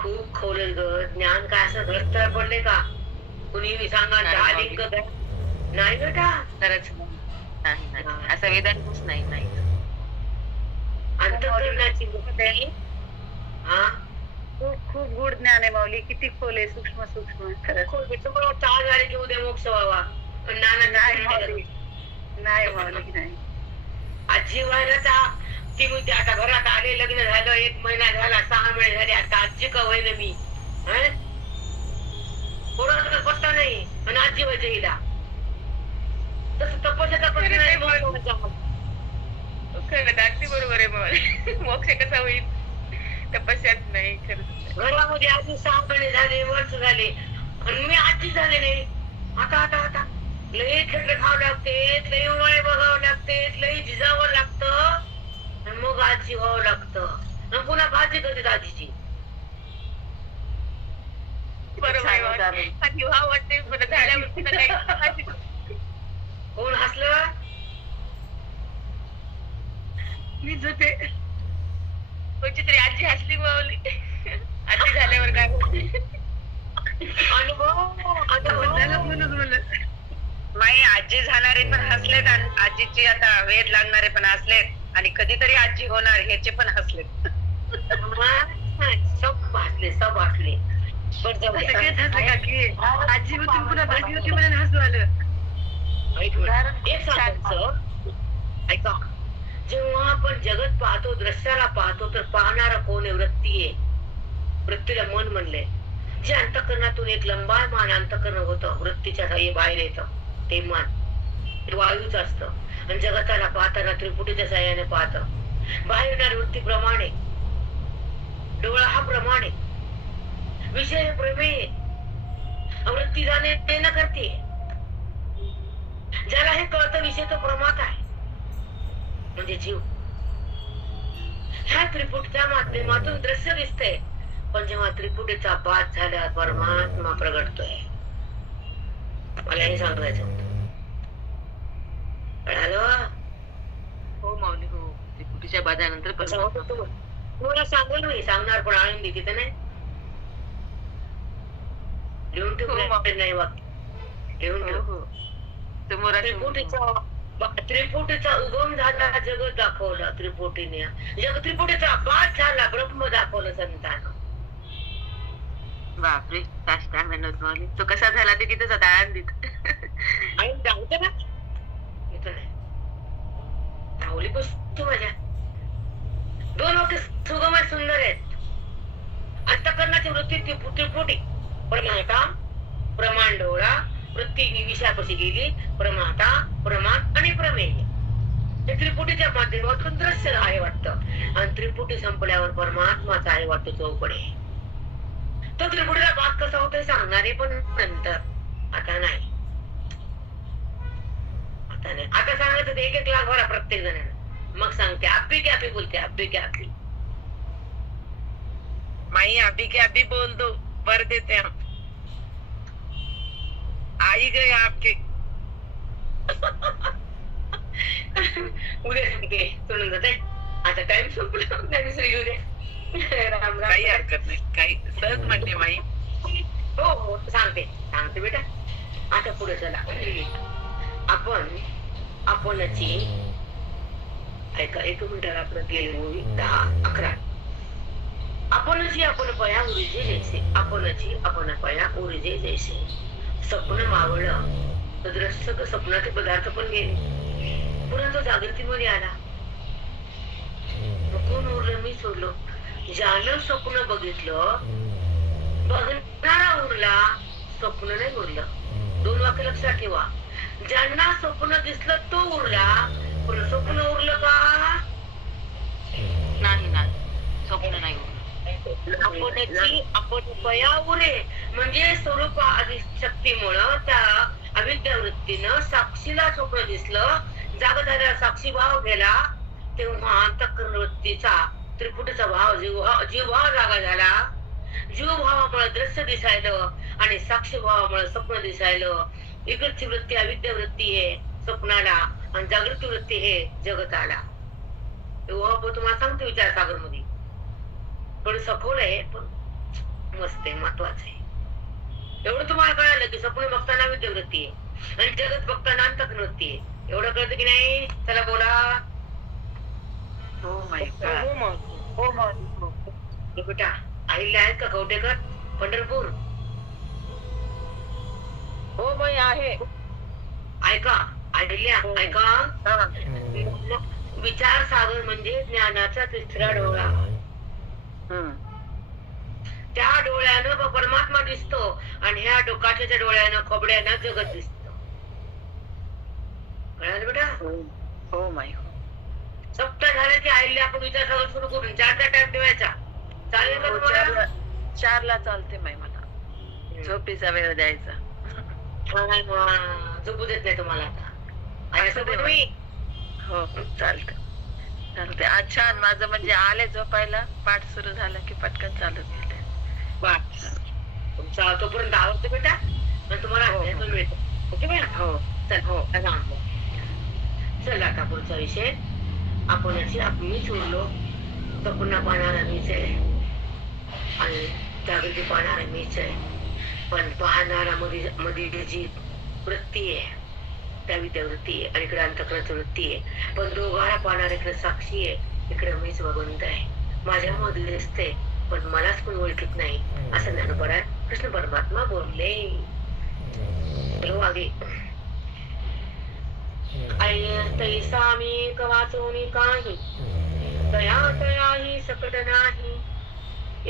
खूप खोल ग ज्ञान. काय असं रस्त्यावर पडले का? कुणी सांगा नाही बेटा, खरंच नाही नाही, असं वेदांतच नाही नाही. अंतःकरणाची वृत्ती. हा, खूप गुढ ज्ञान आहे माऊली, किती खोल आहे, सूक्ष्म सूक्ष्म. खरंच खोल. तुम्हाला चाल झाले की उद्या मोक्ष व्हावा, पण नाना नाही माऊली, नाही माऊली नाही. आजी व्हायला ती म्हणते आता घरात आले, लग्न झालं, 1 महिना झाला, 6 महिने झाले, आता आजी का व्हायला मी? कोणाचा पत्ता नाही आणि आजी व्हायचं हिला. तसं तपस्याचा प्रश्न नाही. खरं अगदी बरोबर आहे माऊली. मोक्ष कसा होईल? तपस्यात नाही. खरंच घरामध्ये आजी 6 महिने झाले, वर्ष झाले आणि मी आजी झाले नाही. आता आता आता लई थंड खावं लागते, लई उन्हाळे बघावं लागते, लई झिजावं लागतं आणि मग आजी व्हावं लागतं आणि पुन्हा भाजी करते आजीची. बरोबर आहे मावशी. आधी व्हावं वाटते पुन्हा झाल्यावर पुन्हा काही कोण हसलं? मीच होते. कोणची तरी आजी हसली मावली. आजी झाल्यावर काय अनुभव झालं म्हणून म्हणलं. नाही आजी झाणारे पण हसलेत आणि आजीची आता वेद लागणारे पण हसलेत आणि कधीतरी आजी होणार ह्याचे पण हसलेत. सब हसले, सब हसले. बरं जाऊ द्या. सगळेच हसले काकी. आजी होती आणि पुन्हा भाजी होती म्हणून हसू आलं. एक सांगायचं ऐका, जेव्हा आपण जगत पाहतो, दृश्याला पाहतो, तर पाहणारा कोण आहे? वृत्ती आहे. वृत्तीला मन म्हणले. जे अंतःकरणातून एक लंबायमान अंतःकरण होतं, वृत्तीच्या साह्याने बाहेर येतं, ते मन ते वायूच असतं आणि जगताला पाहताना त्रिपुटीच्या साह्याने पाहतं. बाहेर येणाऱ्या वृत्तीप्रमाणे डोळा हा प्रमाणे, विषय प्रमेय, वृत्ती जाणे न करते. ज्याला हे कळतं विषय तो प्रमात आहे, म्हणजे जीव. ह्या त्रिपुटीच्या माध्यमातून दृश्य दिसतंय, पण जेव्हा त्रिपुटीचा बाध झाल्यावर परमात्मा प्रगटतोय. मला हे सांगायचं होतं. कळालं? हो माऊली हो. त्रिपुटीच्या बाधानंतर तुम्हाला सांगेल मी, सांगणार पण आनंदी तिथे नाही. लिहून ठेवलं नाही वाक्य, लिहून ठेव. त्रिपुटीचा उगम झाला, जगत दाखवला त्रिपुटीने. जग त्रिपुटीचा बाध झाला, ब्रह्म दाखवलं संतांना. बापरे, साष्टांग दंडवत माऊली. तो कसा झाला ते तिथेच आता आनंदीत. आणि दाखवते ना इथं नाही धावली तू माझ्या. दोन वाक्य सुगम आणि सुंदर आहेत. अंतःकरणाची वृत्ती त्रिपुटी, प्रमाता प्रमाण डोळा, वृत्ती विषयापाशी गेली, प्रमाता प्रमाण आणि प्रमेय. हे त्रिपुटीच्या माध्यमातून दृश्य आहे वाटतं आणि त्रिपुटी संपल्यावर परमात्माचा आहे वाटतो चौकडे. तो त्रिपुटीला बाग कसा होतोय सांगणारे पण नंतर, आता नाही. आता सांगायचं एक एक लाख भरा प्रत्येक जणांना, मग सांगते अब्बी की अब्बी बोलते, अब्बी की अब्बी. माई अभी के अभी बोल दो, भर देते हम. आई गए आपके. उद्या सांगते सोडून जाते. आता टाइम संपला, येऊ दे. राम राम. काही हरकत नाही, काही सहज म्हणते माई. हो हो सांगते सांगते बेटा. आता पुढे चला. आपणची ऐका, एक मिनिटाला आपलं गेले मूवी 10-11. आपणची आपण पया उरीजे जैसे, आपणची आपण पया उरीजे जैसे. स्वप्न मावळलं तर दृश्य स्वप्नाचे पदार्थ पण गेले, पुन्हा तो जागृतीमध्ये आला. कोण उरलं? मी सोडलो. ज्यानं स्वप्न बघितलं, बघणारा उरला, स्वप्न नाही उरलं. दोन वाक्य लक्षात ठेवा. ज्यांना स्वप्न दिसलं तो उरला, पण स्वप्न उरलं का? नाही ना, स्वप्न नाही उरलं. आपणची आपण पया उरे म्हणजे स्वरूप शक्तीमुळं त्या अविद्या वृत्तीनं साक्षीला स्वप्न दिसलं, जागधाऱ्या साक्षी भाव गेला, तेव्हा अंतःकरण वृत्तीचा त्रिपुटीचा भाव जीवभाव जागा झाला. जीवभावामुळे दृश्य दिसायलं आणि साक्षी भावामुळे स्वप्न दिसायलं. इकडची वृत्ती अविद्या वृत्ती आहे स्वप्नाला आणि जागृती वृत्ती हे जगताला. तुम्हाला सांगते विचार सागर मध्ये थोडं सखोल आहे पण मस्त आहे, महत्वाचं आहे. एवढं तुम्हाला कळालं की स्वप्न बघताना अविद्या वृत्ती आहे आणि जगत बघताना अंतःकरण वृत्ती आहे. एवढं कळतं की नाही? चला बोला. हो माई बेटा आईला आहेत का कवटेकर पंढरपूर? हो बाई आहे. ऐका ऐकल्या ऐका. विचार सागर म्हणजे ज्ञानाचा तिसरा डोळा. त्या डोळ्यानं परमात्मा दिसतो आणि ह्या डोकाच्या डोळ्यानं खोबड्यानं जगत दिसत. कळालं बेटा? हो माई. सप्ताह झाले की आईला आपण विचार सागर सुरू करून 4चा टाइम ठेवायचा. चालेल का तुम्हाला? 4ला चालते माई. मला झोपेचा वेळ द्यायचा. झोपू देत नाही तुम्हाला आता. असू आणि दे तुम्ही हो चालतं चालते. आज छान माझं म्हणजे आले झोपायला, पाठ सुरू झाला की पटकन चालू केलं. बस तुमचा तोपर्यंत आवडतो बेटा आणि तुम्हाला हो, अभ्यास हो. पण मिळतो. ओके बेटा. हो चल हो. चांगलं. चल आता पुढचा विषय आपण मीच उरलो. स्वप्न पाहणारा मीच आहे आणि जागृती पाहणारा मीच आहे. पण पाहणारा मध्ये जी वृत्ती आहे त्या विद्यावृत्ती आहे आणि इकडे अंतकरणाची वृत्ती आहे. पण दोघांना पाहणारा इकडे साक्षी आहे, इकडे मीच भगवंत आहे. माझ्यामध्ये दिसते पण मलाच पण ओळखीत नाही असं ज्ञानोबा कृष्ण परमात्मा बोलले. चलो आगे. तैसा मी वाचवणी काही तया तया ही सकट नाही.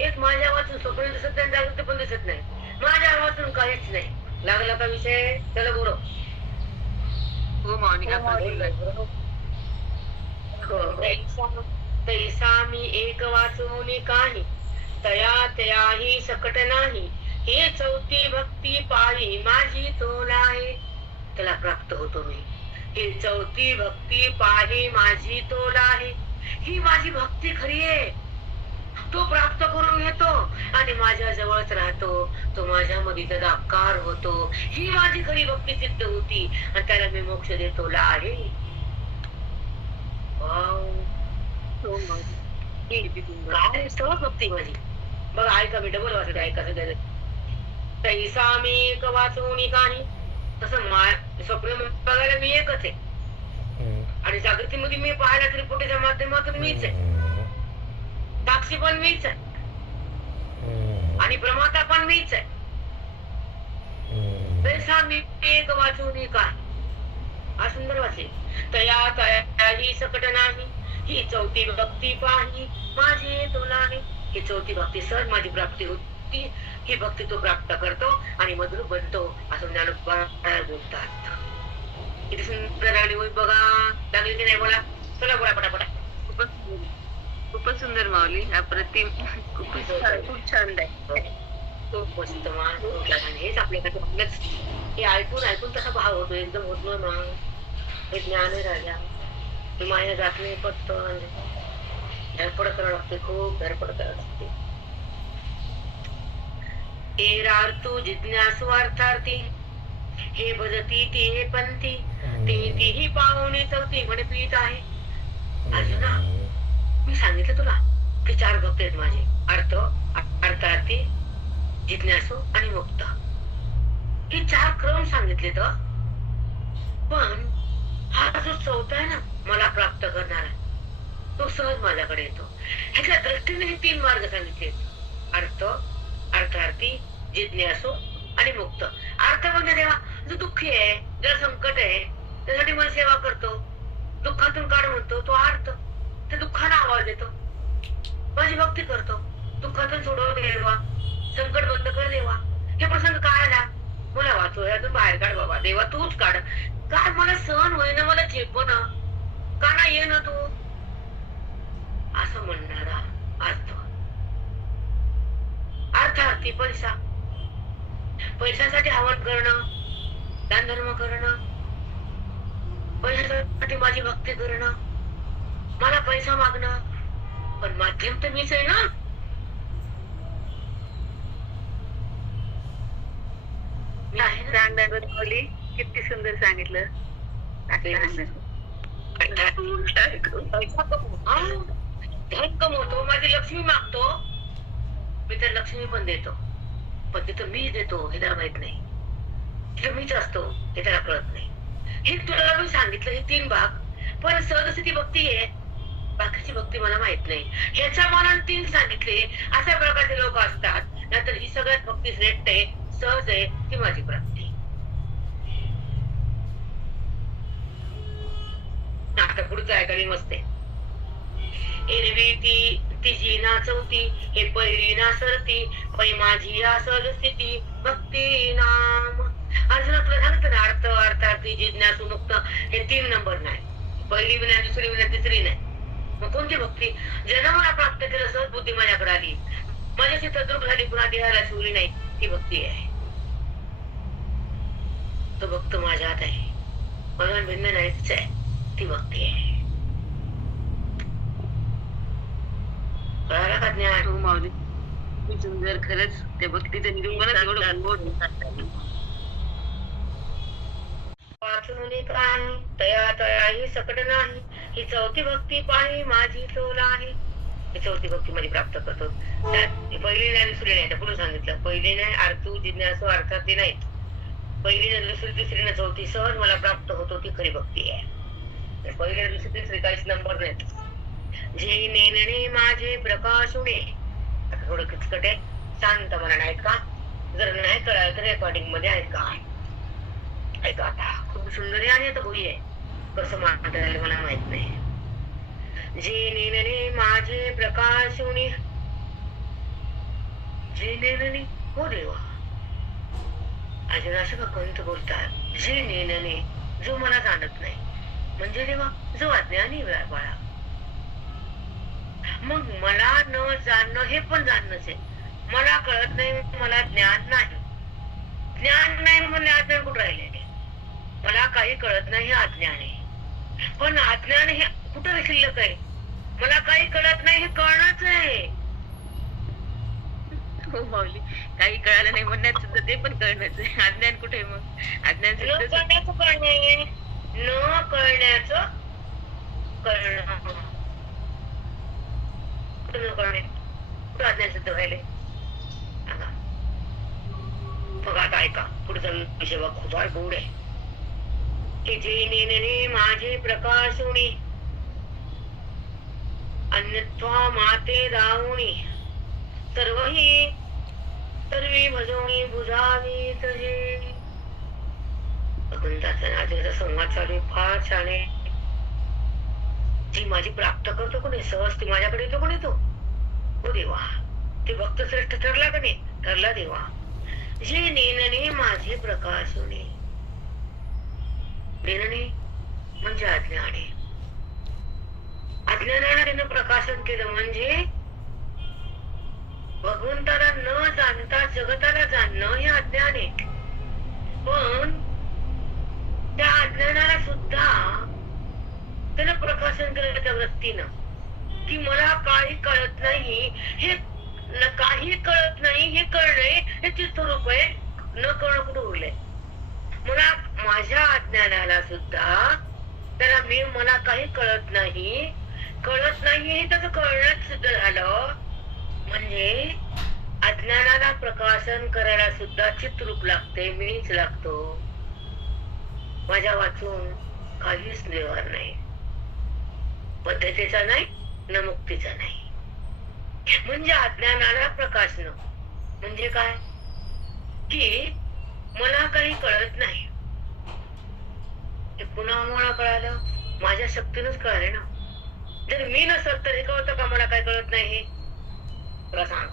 एक माझ्या वाचून स्वप्न दिसत नाही, जागृती पण दिसत नाही. माझ्या वाचून काहीच नाही. लागला का विषय? चला बोलो. हो माऊली हो, माऊली. तैसा मी एक वाचून काही तया तया ही सकट नाही. हे चौथी भक्ती पाही माझी तोल आहे. त्याला प्राप्त होतो मी. ही चौथी भक्ती पाही माझी तोल आहे. ही माझी भक्ती खरी आहे. तो प्राप्त करून घेतो आणि माझ्या जवळच राहतो. तो माझ्यामध्ये तदाकार होतो. ही माझी खरी भक्ती सिद्ध होती आणि त्याला मी मोक्ष देतो आहे. काय सहज भक्ती माझी. बघा ऐका, मी डबल वाचत ऐका सगळं. तैसा मी एक वाचवणी काही तसं स्वप्न बघायला मी एकच आहे आणि जागृतीमध्ये मी पाहायला त्रिपुटीच्या माध्यमातून मीच आहे. साक्षी पण मीच आहे आणि प्रमाता पण मीच आहे. तैसा मी एक वाचवणी काही हा सुंदर वाचे. तया तया ही सकट नाही. ही चौथी भक्ती पाही माझी तुला आहे. ही चौथी भक्ती सहज माझी प्राप्ती होती. ही भक्ती तो प्राप्त करतो आणि मधुर बनतो असं ज्ञानोबा बोलतात. किती सुंदर लागली होई बघा. लागली की नाही बोला? चला बोला पटापटा. खूपच सुंदर माऊली, अप्रतिम. खूप छान आहे. खूप मस्त मान खूप छान. हेच आपल्याकडे आपलंच हे ऐकून ऐकून तसा भाव होतो. एकदम होत नाही ना. हे ज्ञान आहे राजा. माया जात नाही पटत. धडपड करावं लागते, खूप धडपड करावं लागते. एरार्थू जिज्ञासू अर्थार्थी हे भजती ते हे पंथी ते तीही पाहुणे चौथी म्हणे पीठ आहे. अर्जुना मी सांगितलं तुला की 4 भक्त आहेत माझे. अर्थार्थी, जिज्ञासू आणि मुक्त. हे 4 क्रम सांगितले. तर पण हा जो चौथा आहे ना मला प्राप्त करणारा, तो सहज माझ्याकडे येतो. ह्याच्या दृष्टीने हे 3 मार्ग सांगितले. अर्थार्थी, जिज्ञासू आणि मुक्त. अर्थ म्हणजे देवा जो दुःखी आहे, ज्याला संकट आहे, त्यासाठी मला सेवा करतो, दुःखातून काढ म्हणतो, तो अर्थ. त्या दुःखाला आवाज देतो, माझी भक्ती करतो. दुःखातून सोडव देवा, संकट बंद कर देवा. हे प्रसंग काय आला, मला वाचव, यातून बाहेर काढ बाबा. देवा तूच काढ. काय मला सहन होईना, मला झेपण का नाही ये ना तू असं म्हणणारा अर्थ. अर्थार्थी पैसा. पैशासाठी हवन करणं, दान धर्म करणं, पैशासाठी माझी भक्ती करणं, मला पैसा मागणं, पण माध्यम तर मीच आहे ना. मी आहे ना. चांगलं बोली, किती सुंदर सांगितलं. धन कमवतो, माझी लक्ष्मी मागतो, मी तर लक्ष्मी पण देतो. पण तिथं मी देतो हे त्याला माहित नाही. तिथं मीच असतो हे त्याला कळत नाही. हे तुला मी सांगितलं हे 3 भाग. पण सहजस्थिती भक्ती आहे, बाकीची भक्ती मला माहित नाही. ह्याच्या मनात 3 सांगितले. अशा प्रकारचे लोक असतात. नंतर ही सगळ्यात भक्ती श्रेष्ठ आहे, सहज आहे, ती माझी प्राप्ती. आता पुढचं ऐकायला मस्त आहे. एरवी तिची ना चौथी हे पहिली ना सरती पै माझी असल स्थिती भक्ती नाम. अर्जुना तुला सांगत ना अर्थार्थी, जिज्ञासू, मुक्त हे 3 नंबर नाही. पहिली विना, दुसरी विना, तिसरी नाही. मग कोणती भक्ती? ज्यानं मला प्राप्त केलं, सहज बुद्धी माझ्याकडे आली, माझ्याशी तद्रूप झाली, पुन्हा देहाला शिवली नाही, ती भक्ती आहे. तो भक्त माझ्यात आहे. मला भिन्न नाहीच आहे, ती भक्ती आहे. कळाला का ज्ञान? हो माऊली, खूप सुंदर. खरंच त्या भक्तीचं निरूपणच एवढं गोड. वाचून काही तया तया ही सकट नाही, ही चौथी भक्ती पाही माझी तो नाही. ही चौथी भक्ती मध्ये प्राप्त करतो. पहिली नाही दुसरी नाही, पुढे सांगितलं. पहिली नाही अर्थू जिज्ञासू अर्थातली नाही. पहिली ना दुसरी तिसरी ना चौथी सहज मला प्राप्त होतो, ती खरी भक्ती आहे. पहिली ना दुसरी तिसरी काहीच नंबर नाहीत. जे नेनणे माझे प्रकाशुणे. आता थोडं किचकट आहे, शांत मनाने ऐका. जर नाही कळालं तर रेकॉर्डिंग मध्ये ऐका. ऐका आता, खूप सुंदर आहे तर होई आहे. कसं म्हणता येईल मला माहित नाही. जे नेनणे माझे प्रकाशुणे. जे नेनणे, हो देवा. अजून असं भगवंत बोलतात, जे नेनणे, जो मला जाणत नाही. म्हणजे देवा, जो अज्ञानी बाळा. मग मला न जाणणं हे पण जाणणंच आहे. मला कळत नाही, मला ज्ञान नाही. ज्ञान नाही म्हणजे अज्ञान कुठं राहिले? मला काही कळत नाही हे अज्ञान आहे. पण अज्ञान हे कुठं शिल्लक आहे? मला काही कळत नाही हे कळणंच आहे. हो माऊली, काही कळालं नाही म्हणण्यात सुद्धा ते पण कळणंच आहे. अज्ञान कुठे आहे मग? अज्ञान न सुद्धा कळण्याचं कळणं आहे, न कळण्याचं कळणं. कुठं न कळणे? कुठं अज्ञान सिद्ध व्हायले? बघा आता ऐका, पुढचा विषय बघ, खूप गोड आहे. की जे नेनणे माझे प्रकाशुणी, अन्यत्वा माते दावुणी, सर्वही सर्वी भजवणी बुजावी तजे. भगवंताचा नादेचा संवाद चालू आहे, फार छान आहे. जी माझी प्राप्त करतो कोणी सहज, ती माझ्याकडे येतो कोणी तो, हो देवा. ते भक्त श्रेष्ठ ठरला का नाही? ठरला देवा. जे नेनणे माझे प्रकाशुणे. नेनणे म्हणजे अज्ञाने. अज्ञानाला त्यानं प्रकाशन केलं म्हणजे भगवंताला न जाणता जगताला जाणणं हे अज्ञान आहे. पण त्या अज्ञानाला सुद्धा त्यानं प्रकाशन केलं त्या वृत्तीनं, की मला काही कळत नाही हे, काही कळत नाही हे कळणे हे चित्तरूप आहे. न कळणं कुठं उरलंय? मला माझ्या अज्ञानाला सुद्धा त्याला मला काही कळत नाही हे त्याचं कळणंच सिद्ध झालं. म्हणजे अज्ञानाला प्रकाशन करायला सुद्धा चित्रूप लागते, मीच लागतो. माझ्या वाचून काहीच व्यवहार नाही, पद्धतीचा नाही न मुक्तीचा नाही. म्हणजे अज्ञानाला प्रकाशन म्हणजे काय? की मला काही कळत नाही. हे पुन्हा मला कळालं, माझ्या शक्तीनच कळाले ना. जर मी नसत तर हे कळतं का मला काय कळत नाही हे? तुला सांग.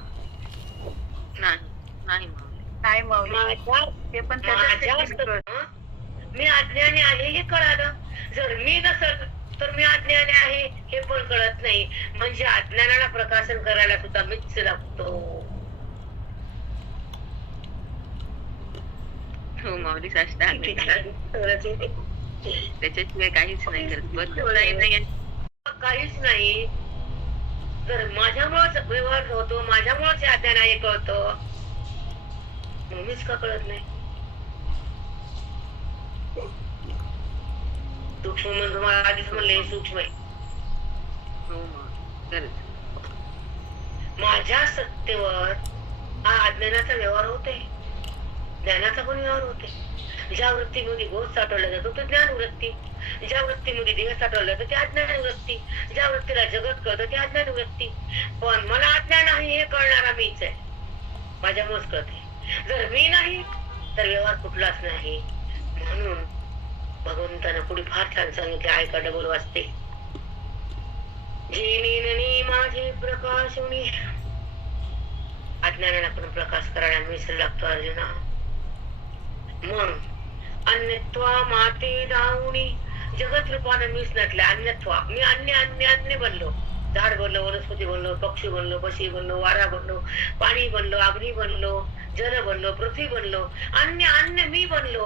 नाही माऊली. नाही माऊली, ते पण मी अज्ञानी आहे हे कळालं. जर मी नसल तर मी अज्ञानी आहे हे पण कळत नाही. म्हणजे अज्ञानाला प्रकाशन करायला सुद्धा मीच लागतो. हो माऊली, साष्टांग. त्याच्याशिवाय काहीच नाही करत. काहीच नाही. जर माझ्यामुळेच व्यवहार होतो, माझ्यामुळेच अज्ञान आहे कळतं, मीच का कळत नाही? सूक्ष्म म्हणजे तुम्हाला आधीच म्हणले सूक्ष्म आहे. माझ्या सत्तेवर हा अज्ञानाचा व्यवहार होते, ज्ञानाचा पण व्यवहार होते. ज्या वृत्तीमध्ये बोध साठवला जातो तो ज्ञान वृत्ती, ज्या वृत्तीमध्ये देह साठवला जातो ते अज्ञान वृत्ती, ज्या वृत्तीला जगत कळतं ते अज्ञान वृत्ती. पण मला अज्ञान आहे हे कळणारा मीच आहे, माझ्यामुळेच कळते. जर मी नाही तर व्यवहार कुठलाच नाही. म्हणून भगवंतानं पुढे फार छान सांगितले, ऐका डबल वाचते. जे नेनणे माझे प्रकाशुणी. अज्ञानाला पण प्रकाश करायला मीच लागतो अर्जुना. मग अन्यत्वा माते दावुणी. जगत रूपानं मीच नटले. अन्यत्वा मी अन्य बनलो. झाड बनलो, वनस्पती बनलो, पक्षी बनलो, पशी बनलो, वारा बनलो, पाणी बनलो, अग्नी बनलो, जल बनलो, पृथ्वी बनलो. अन्य मी बनलो.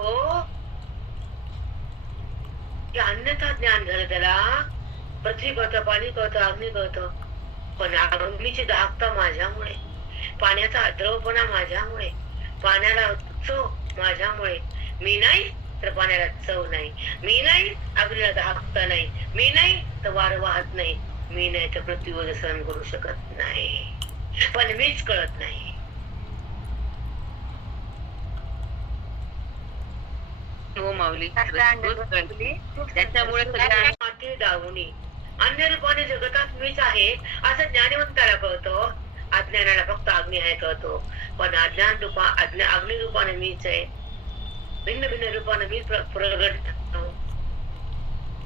की अन्यथा ज्ञान झालं त्याला. पृथ्वी कळतं, पाणी कळतं, अग्नी कळतं, पण अग्नीची दाहकता माझ्यामुळे, पाण्याचा द्रवपणा माझ्यामुळे, पाण्याला चव माझ्यामुळे. मी नाही तर पाण्याला चव नाही, मी नाही अग्नीला दाहकता नाही, मी नाही तर वारं वाहत नाही, मी नाही तर पृथ्वीवर सहन करू शकत नाही, पण मीच कळत नाही. हो माऊली, त्याच्यामुळे माती डावणी अन्य रूपाने जगतात मीच आहे असं ज्ञानवंताला कळतं. अज्ञानाला फक्त अग्नी आहे कळतो, पण अग्नी रूपाने मीच आहे. भिन्न भिन्न रूपाने मी प्रगट होतो.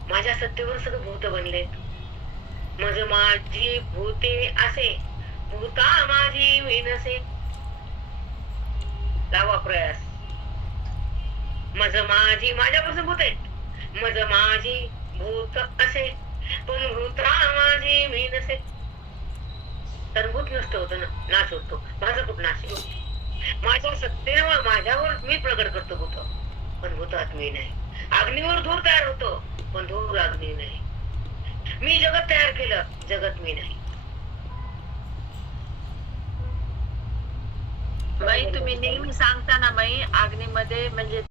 माझ्या सत्तेवर सगळं भूत बनले. माझी भूते असे, भूता माझी मी नसे. लावा प्रयास. माझी माझ्यापासून भूत आहेत, माझी भूत असे, पण भूता माझी मी नसे. तर भूत नष्ट होतं ना, नाश होतो. माझा कुठ नाश होतो? माझ्या सत्तेवर माझ्यावर मी प्रगट करतो भूत, पण भूतात मी नाही. अग्नीवर धूर तयार होतो, पण धूर अग्नी नाही. मी जगत तयार केलं, जगत मी नाही. बाई तुम्ही नेहमी सांगता ना बाई अग्नीमध्ये म्हणजे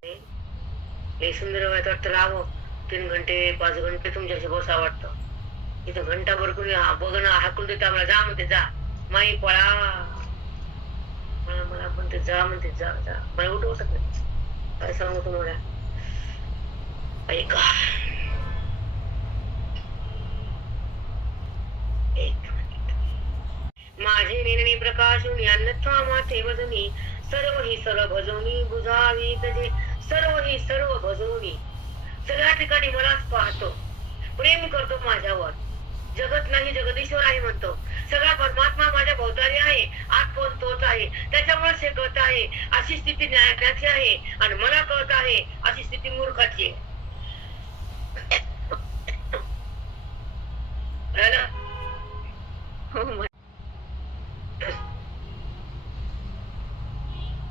हे सुंदर वाटतं. राहावं 3 घंटे 5 घंटे तुमच्याशी बसा वाटतं. इथं घंटाभर कोणी बघणं हाकून देत आम्हाला, जा म्हणते जा माई पळा. मला म्हणते जा, म्हणते जा जा. मला उठवत नाही. काय सांगू तुम्हाला, ऐका. माझे नेनने प्रकाशून अन्यथा माथे भजनी, सर्व ही सर्व भजवणी बुजावी तजे. सर्व ही सर्व भजवणी, सगळ्या ठिकाणी मलाच पाहतो, प्रेम करतो माझ्यावर. जगत नाही जगदीश्वर आहे म्हणतो. सगळा परमात्मा माझ्या भोवताली आहे, आत पण तोच आहे, त्याच्यामुळे हे कळत आहे. अशी स्थिती ज्ञानाची आहे, आणि मला कळत आहे अशी स्थिती मूर्खाची आहे.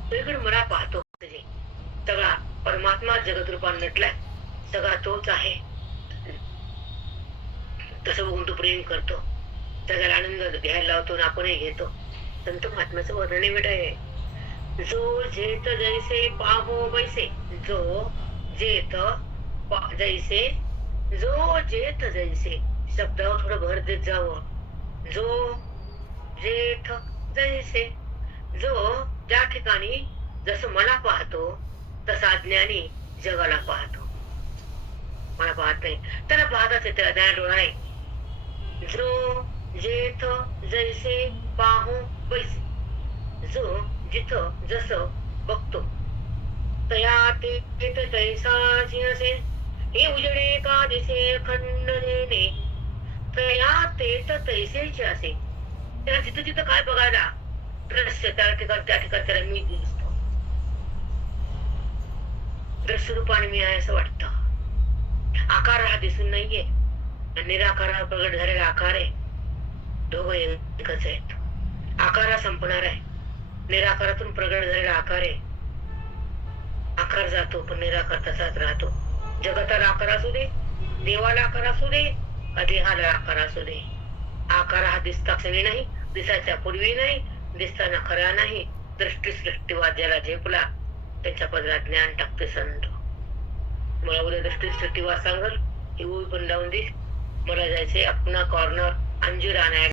सगळीकडे मला पाहतो. सगळा परमात्मा जगत रूपात नटलाय, सगळा तोच आहे. तसं बघून तो प्रेम करतो, सगळ्याला आनंद घ्यायला लावतो आणि आपणही घेतो. संत महात्म्याचं वर्णन वेळ आहे. जो जेत जैसे पाहो वैसे, जो जेत जैसे, जो जेत जैसे. शब्दावर थोडं भर देत जावं. जो जेठ जैसे, जो ज्या ठिकाणी जसं मला पाहतो तसा ज्ञानी जगाला पाहतो. मला पाहत नाही, त्याला पाहताच येते, ज्ञान डोळा नाही. जो जेथ जैसे पाहू वैसे, जो जिथं जसं बघतो तया ते तैसाची असे. हे उजडे का दिसे खंडने, तया ते तैसेचे असे. त्याला जिथं जिथं काय बघायला दृश्य, त्या ठिकाणी त्याला मी दिसतो. दृश्य रूपाने मी आहे असं वाटतं. आकार हा दिसून नाहीये, निराकार हा प्रगट झालेला आकार आहे. दोघं एकच आहेत. आकार हा संपणार आहे, निराकारातून प्रगट झालेला आकार आहे. आकार जातो पण निराकार तसाच राहतो. जगताला आकार असू दे, देवाला आकार असू दे, का देहाला आकार असू दे, आकार हा दिसता क्षणी नाही, दिसायच्या पूर्वी नाही, दिसताना खरा नाही. दृष्टी सृष्टीवाद ज्याला झेपला त्यांच्या पदरात ज्ञान टाकते संत. मला उद्या दृष्टी सृष्टीवाद सांगल, ही पण लावून दे. मला जायचंय अपना कॉर्नर अंजीर आणायला.